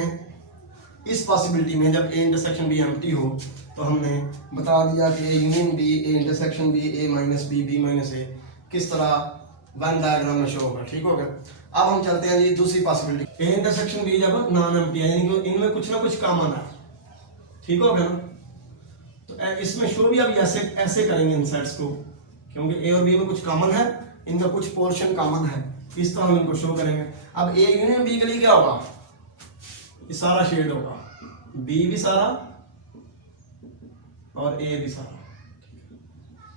इस पॉसिबिलिटी में जब ए इंटरसेक्शन बी एम्प्टी हो तो हमने बता दिया कि A union B, A intersection B, A minus B, B minus A किस तरह वन डायग्राम में शो होगा, ठीक होगा। अब हम चलते हैं जी दूसरी पॉसिबिलिटी, ए इंटरसेक्शन बी जब नॉन एम्प्टी है, यानी कि इनमें कुछ ना कुछ कॉमन है, ठीक होगा ना। तो इसमें शो भी अब ऐसे करेंगे इन सेट्स को, क्योंकि ए और बी में कुछ कॉमन है, इनका कुछ पोर्शन कॉमन है, इस तरह हम इनको शो करेंगे। अब ए यूनियन बी के लिए क्या होगा, ये सारा शेड होगा, बी भी सारा और ए भी सारा,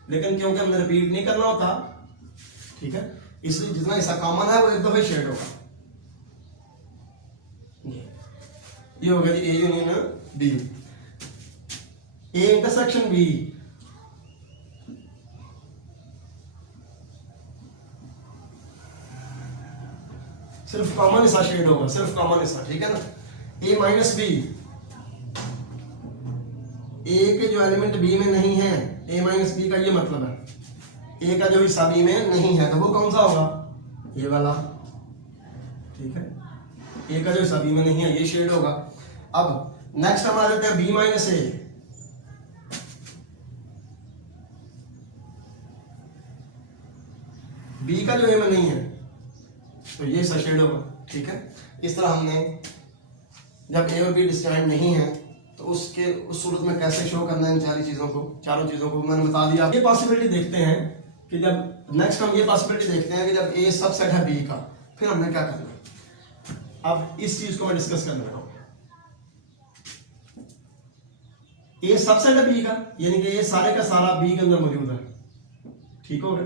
लेकिन क्योंकि हमने रिपीट नहीं करना होता, ठीक है, इसलिए जितना हिस्सा कॉमन है वो एक दफे शेड होगा। ये हो गया A union B. A intersection B, सिर्फ कॉमन हिस्सा शेड होगा, सिर्फ कॉमन हिस्सा, ठीक है ना। ए माइनस बी, ए के जो एलिमेंट बी में नहीं है, ए माइनस बी का ये मतलब है ए का जो हिस्सा बी में नहीं है, तो वो कौन सा होगा, ये वाला, ठीक है। ए का जो हिस्सा बी में नहीं है ये शेड होगा। अब नेक्स्ट हम आ जाते हैं बी माइनस ए, बी का जो ए में नहीं है तो ये हिस्सा शेड होगा, ठीक है। इस तरह हमने जब ए और बी डिस्जॉइंट नहीं है तो उसके उस सूरत में कैसे शो करना है इन चारों चीजों को मैंने बता दिया। ये पॉसिबिलिटी देखते हैं कि जब नेक्स्ट हम ये पॉसिबिलिटी देखते हैं कि जब ए सबसेट है बी का, फिर हमने क्या करना है। अब इस चीज को मैं डिस्कस करने लगा हूं। ए सबसेट है बी का, यानी कि ये सारे का सारा बी के अंदर मौजूद है, ठीक हो गया,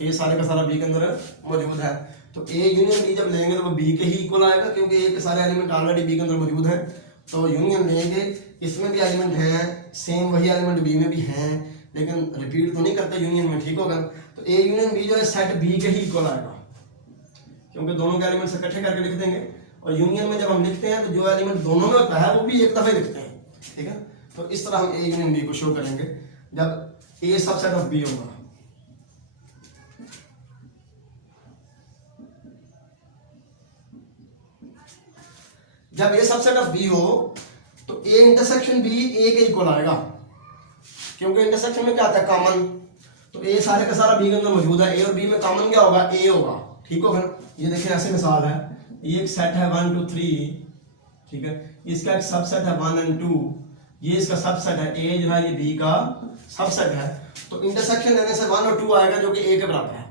ये सारे का सारा बी के अंदर मौजूद है। तो ए यूनियन बी जब लेंगे तो वो बी के ही इक्वल आएगा, क्योंकि ए के सारे एलिमेंट ऑलरेडी बी के अंदर मौजूद हैं। तो यूनियन लेंगे, इसमें भी एलिमेंट हैं, सेम वही एलिमेंट बी में भी हैं, लेकिन रिपीट तो नहीं करते यूनियन में, ठीक होगा। तो ए यूनियन बी जो है सेट बी के ही इक्वल आएगा, क्योंकि दोनों के एलिमेंट इकट्ठे करके लिख देंगे। और यूनियन में जब हम लिखते हैं तो जो एलिमेंट दोनों में होता है वो भी एक दफे लिखते हैं, ठीक है। तो इस तरह हम ए यूनियन बी को शो करेंगे जब ए सबसेट ऑफ बी होगा। जब ए सबसेट ऑफ बी हो तो ए इंटरसेक्शन बी ए के इक्वल आएगा, क्योंकि इंटरसेक्शन में क्या आता है, कॉमन। तो ए सारे का सारा बी के अंदर मौजूद है, ए और बी में कॉमन क्या होगा, ए होगा, ठीक होगा। ये देखिए ऐसे मिसाल है, ये एक सेट है 1 2 3, ठीक है, इसका एक सबसेट है 1 और 2, ये इसका सबसेट है, ए जो है ये बी का सबसेट है। तो इंटरसेक्शन लेने से 1 और 2 आएगा जो कि ए के बराबर है।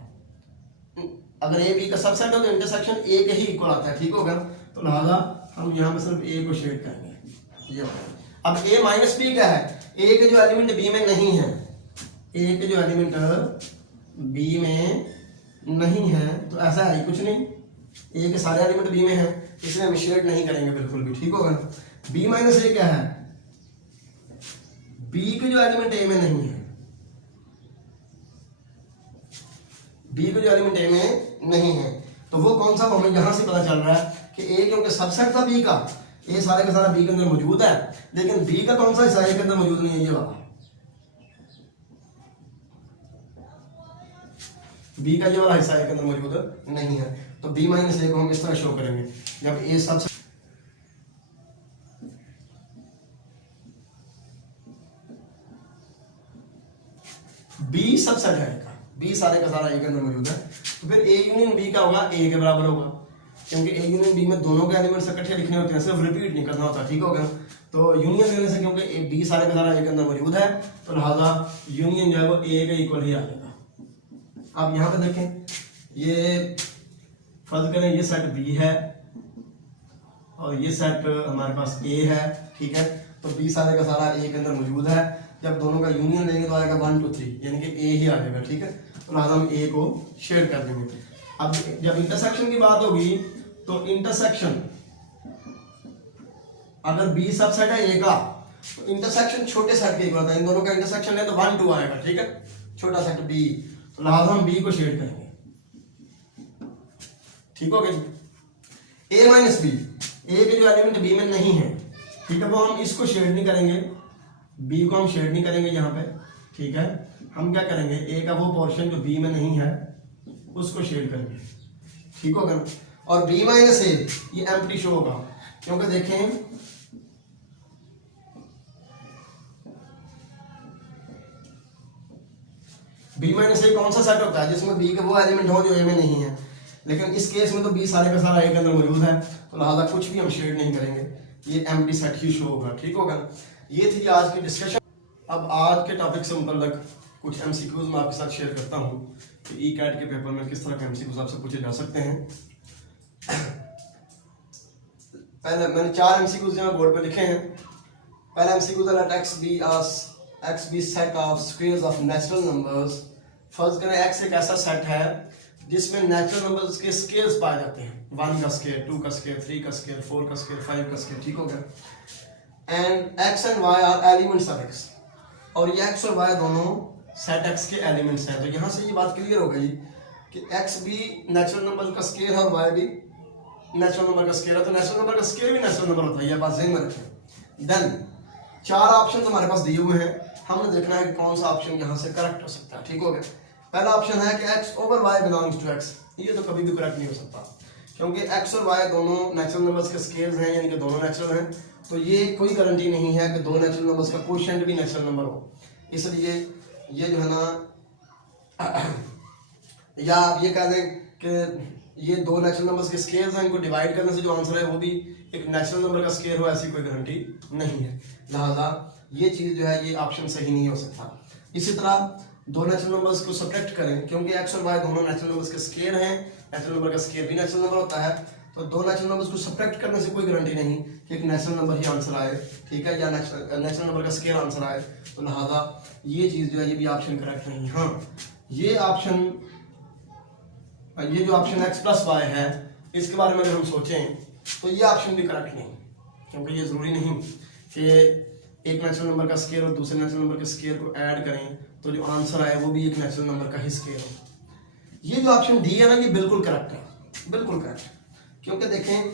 अगर ए बी का सबसेट हो तो इंटरसेक्शन ए के ही इक्वल आता है, ठीक होगा। तो लिहाजा हम यहाँ पे सिर्फ ए को शेड करेंगे, ये। अब ए माइनस बी क्या है, ए के जो एलिमेंट बी में नहीं है, ए के जो एलिमेंट बी में नहीं है, तो ऐसा है कुछ नहीं, ए के सारे एलिमेंट बी में है, इसलिए हम शेड नहीं करेंगे बिल्कुल भी, ठीक होगा ना। बी माइनस ए क्या है, बी के जो एलिमेंट ए में नहीं है, बी के जो एलिमेंट ए में नहीं है, तो वो कौन सा, हमें यहां से पता चल रहा है कि ए क्योंकि सबसेट था बी का, ए सारे का सारा बी के अंदर मौजूद है, लेकिन बी का कौन सा हिस्सा ए के अंदर मौजूद नहीं है, ये वाला बी का ये वाला हिस्सा ए के अंदर मौजूद नहीं है। तो बी माइनस ए को हम इस तरह शो करेंगे, जब ए सबसेट बी सबसेट है का, बी सारे का सारा ए के अंदर मौजूद है, तो फिर ए यूनियन बी का होगा, ए के बराबर होगा, क्योंकि ए यूनियन बी में दोनों के एलिमेंट्स इकट्ठे लिखने होते हैं, सिर्फ रिपीट नहीं करना होता, ठीक होगा। तो यूनियन लेने से क्योंकि ए बी सारे का सारा ए के अंदर मौजूद है, तो लिहाजा यूनियन जो है वो ए के इक्वल ही आ जाएगा। अब यहाँ पे देखें, ये फर्ज करें ये सेट बी है और ये सेट हमारे पास ए है, ठीक है। तो बी सारे का सारा ए के अंदर मौजूद है, जब दोनों का यूनियन लेंगे तो आएगा 1 2 3, यानी कि ए ही आ जाएगा, ठीक है। तो लिहाजा हम ए को शेयर कर देंगे। अब जब इंटरसेक्शन की बात होगी तो इंटरसेक्शन अगर बी सबसेट है ए का, तो इंटरसेक्शन छोटे सेट के इक्वल होता है, इन दोनों का इंटरसेक्शन है तो 1 2 आएगा, ठीक है, छोटा सेट बी। तो लिहाजा हम बी को शेयर करेंगे, ठीक हो गया। ए माइनस बी, ए के जो एलिमेंट बी में नहीं है, ठीक है, वो हम इसको शेड नहीं करेंगे, बी को हम शेड नहीं करेंगे यहाँ पे, ठीक है। हम क्या करेंगे, ए का वो पोर्शन जो बी में नहीं है उसको शेड करेंगे, ठीक होगा ना। और बी माइनस ए ये एम्प्टी शो होगा, क्योंकि देखें बी माइनस ए कौन सा सेट होता है जिसमें बी के वो एलिमेंट हो जो ए में नहीं है, लेकिन इस केस में तो बी सारे का सारा ए के अंदर मौजूद है, तो लिहाजा कुछ भी हम शेड नहीं करेंगे, ये एम्प्टी सेट ही शो होगा, ठीक होगा। ये थी आज की डिस्कशन। अब आज के टॉपिक से मुतल्लिक कुछ एमसीक्यूज मैं आपके साथ शेयर करता हूँ कि ई कैट के पेपर में किस तरह के एमसीक्यूज आपसे पूछे जा सकते हैं। पहले मैंने 4 एमसीक्यूज यहाँ बोर्ड पे लिखे हैं। पहला एमसीक्यू था let X be set of squares of natural numbers. फर्ज करें एक्स एक ऐसा सेट है जिसमें नेचुरल नंबर्स के स्केयर्स पाए जाते हैं, 1 का स्केयर, 2 का स्केयर, 3 का स्केयर, 4 का स्केयर, 5 का स्केयर, ठीक हो गया। And X and Y are elements of X, और ये एक्स और वाई दोनों सेट एक्स के एलिमेंट्स हैं। तो यहाँ से ये बात क्लियर हो गई कि एक्स भी नेचुरल नंबर का स्केयर है और वाई भी नेचुरल नंबर का स्केयर है, तो नेचुरल नंबर का स्केयर भी नेचुरल नंबर होता है, ये बात ज़हन में रखें। देन 4 ऑप्शन हमारे पास दिए हुए हैं, हमने देखना है कि कौन सा ऑप्शन यहाँ से करेक्ट हो सकता है, ठीक हो गया। पहला ऑप्शन है कि x over y belongs to x, ये तो कभी भी करेक्ट नहीं हो सकता, क्योंकि x और y दोनों नेचुरल नंबर्स के स्केयर्स हैं, यानी कि दोनों नेचुरल हैं, तो ये कोई गारंटी नहीं है कि 2 नेचुरल नंबर्स का कोशेंट भी नेचुरल नंबर हो। इसलिए ये जो है ना, या आप ये कह दें कि ये 2 नेचुरल नंबर्स के स्केयर्स हैं, इनको डिवाइड करने से जो आंसर है वो भी एक नेचुरल नंबर का स्केयर हो, ऐसी कोई गारंटी नहीं है। लिहाजा ये चीज़ जो है ये ऑप्शन सही नहीं हो सकता। इसी तरह 2 नेचुरल नंबर्स को सब्ट्रैक्ट करें, क्योंकि x और y दोनों नेचुरल नंबर्स के स्केयर हैं, नेचुरल नंबर का स्केयर भी नेचुरल नंबर होता है, तो दो नेचुरल नंबर्स को सब्ट्रैक्ट करने से कोई गारंटी नहीं कि एक नेचुरल नंबर ही आंसर आए, ठीक है, या नेचुरल नंबर का स्केयर आंसर आए। तो लिहाजा ये चीज़ जो है ये भी ऑप्शन करेक्ट नहीं। हाँ, ये ऑप्शन, ये जो ऑप्शन x प्लस वाई है इसके बारे में अगर हम सोचें तो ये ऑप्शन भी करेक्ट नहीं, क्योंकि ये ज़रूरी नहीं कि एक नेचुरल नंबर का स्केयर और दूसरे नेचुरल नंबर के स्केयर को ऐड करें तो जो आंसर आए वो भी एक नेचुरल नंबर का ही स्केयर हो। ये जो ऑप्शन डी है ना, ये बिल्कुल करेक्ट है, बिल्कुल करेक्ट। क्योंकि देखें,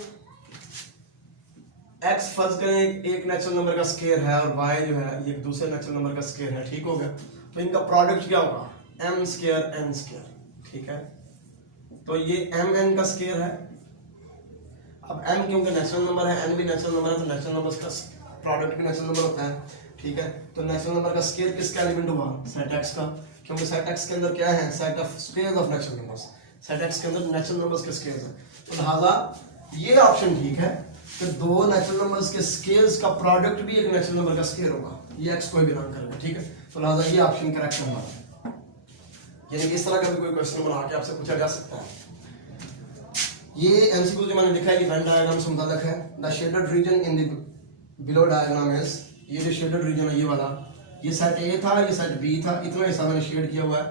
x फर्ज करें एक नेचुरल नंबर का स्केयर है और y जो है ये दूसरे नेचुरल नंबर का स्केयर है, ठीक हो गया। तो इनका प्रोडक्ट क्या होगा, m स्केयर n स्केयर, ठीक है। तो ये m n का स्केयर है। अब m क्योंकि नेचुरल नंबर है, n भी नेचुरल नंबर है, तो नेचुरल नंबर्स का प्रोडक्ट भी नेचुरल नंबर होता है, ठीक है। तो नेचुरल नंबर का स्केयर किसका एलिमेंट हुआ, सेट x का, क्योंकि सेट x के अंदर क्या है, set of squares of natural numbers, set x के अंदर नेचुरल नंबर्स के स्केयर्स है। तो लिहाजा ये ऑप्शन ठीक है कि दो नेचुरल नंबर्स के स्केयर्स का प्रोडक्ट भी एक नेचुरल नंबर का स्केयर होगा, ये x कोई बिलोंग करेगा, ठीक है। तो लिहाजा ये ऑप्शन करेक्ट है हमारा। यानी कि इस तरह का भी कोई क्वेश्चन बना के आपसे पूछा जा सकता है। ये एमसीक्यू जो मैंने लिखा है ये वेन डायग्राम से मुताबिक है। The shaded region in the below diagram is, ये जो शेडेड रीजन है ये वाला, ये सेट ए था, ये सेट बी था, इतना हिस्सा मैंने शेड किया हुआ है।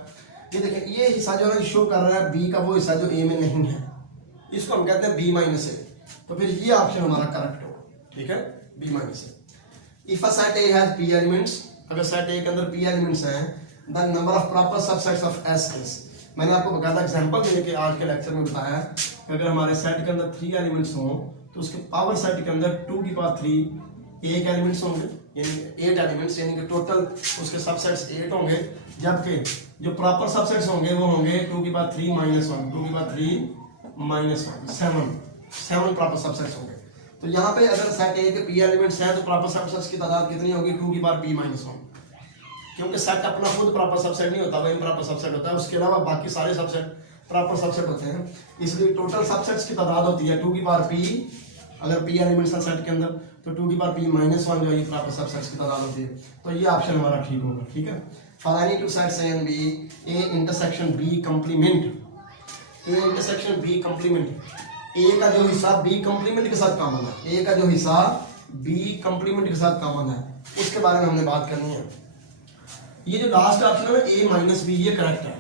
ये देखें, ये हिस्सा जो है शो कर रहा है बी का वो हिस्सा जो ए में नहीं है, इसको हम कहते हैं बी माइनस ए। तो फिर ये ऑप्शन हमारा करेक्ट होगा, ठीक है, B minus A. If a set A has P elements, अगर सेट ए के अंदर पी एलिमेंट्स हैं, the number of proper subsets of S is, मैंने आपको बकायदा एग्जांपल देने के आज के लेक्चर में बताया कि अगर हमारे सेट के अंदर 3 एलिमेंट्स हों तो उसके पावर सेट के अंदर 2 की पावर 3 8 एलिमेंट्स होंगे, यानी 8 एलिमेंट्स, यानी कि टोटल उसके सबसेट्स 8 होंगे, जबकि जो प्रॉपर सबसेट्स होंगे वो होंगे 2 की पावर 3 माइनस 1, 2 की पावर 3 माइनस 1, 7 प्रॉपर सबसेट्स होंगे। तो यहाँ पे अगर सेट ए के पी एलिमेंट्स हैं तो प्रॉपर सबसेट्स की तादाद कितनी होगी, 2 की पावर p माइनस 1, क्योंकि सेट अपना खुद प्रॉपर सबसेट नहीं होता, वो इम्प्रॉपर सबसेट होता है, उसके अलावा बाकी सारे सबसेट प्रॉपर सबसेट होते हैं। इसलिए टोटल सबसेट्स की तादाद होती है 2 की पावर p, अगर p एलिमेंट्स हैं सेट के अंदर तो 2 की पावर p माइनस 1 जो है ये प्रॉपर सबसेट्स की तादाद होती है। तो ये ऑप्शन हमारा ठीक होगा, ठीक है। For any two sets a and b, a intersection b complement, a intersection b complement, a का जो हिस्सा b कंप्लीमेंट के साथ कॉमन है, a का जो हिस्सा b कंप्लीमेंट के साथ कॉमन है, उसके बारे में हमने बात करनी है। ये जो लास्ट ऑप्शन है a माइनस बी, ये करेक्ट है,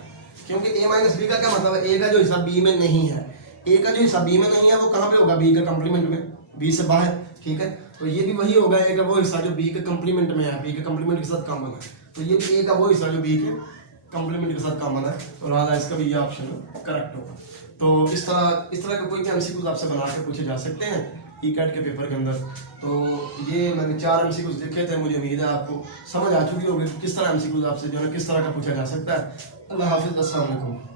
क्योंकि a माइनस बी का क्या मतलब है, a का जो हिस्सा b में नहीं है, a का जो हिस्सा b में नहीं है वो कहाँ पे होगा, b के कंप्लीमेंट में, b से बाहर, ठीक है। तो ये भी वही होगा, a का वो हिस्सा जो b के कंप्लीमेंट में है, b के कंप्लीमेंट के साथ कॉमन है, तो ये भी a का वो हिस्सा जो b के कंप्लीमेंट के साथ कॉमन है, तो लिहाजा इसका भी ये ऑप्शन करेक्ट होगा। तो इस तरह का कोई भी एमसीक्यूज आपसे बना के पूछे जा सकते हैं ई-कैट के पेपर के अंदर। तो ये मैंने 4 एमसीक्यूज लिखे थे, मुझे उम्मीद है आपको समझ आ चुकी होगी किस तरह एमसीक्यूज आपसे जो है किस तरह का पूछा जा सकता है। अल्लाह हाफिज़, अस्सलाम वालेकुम।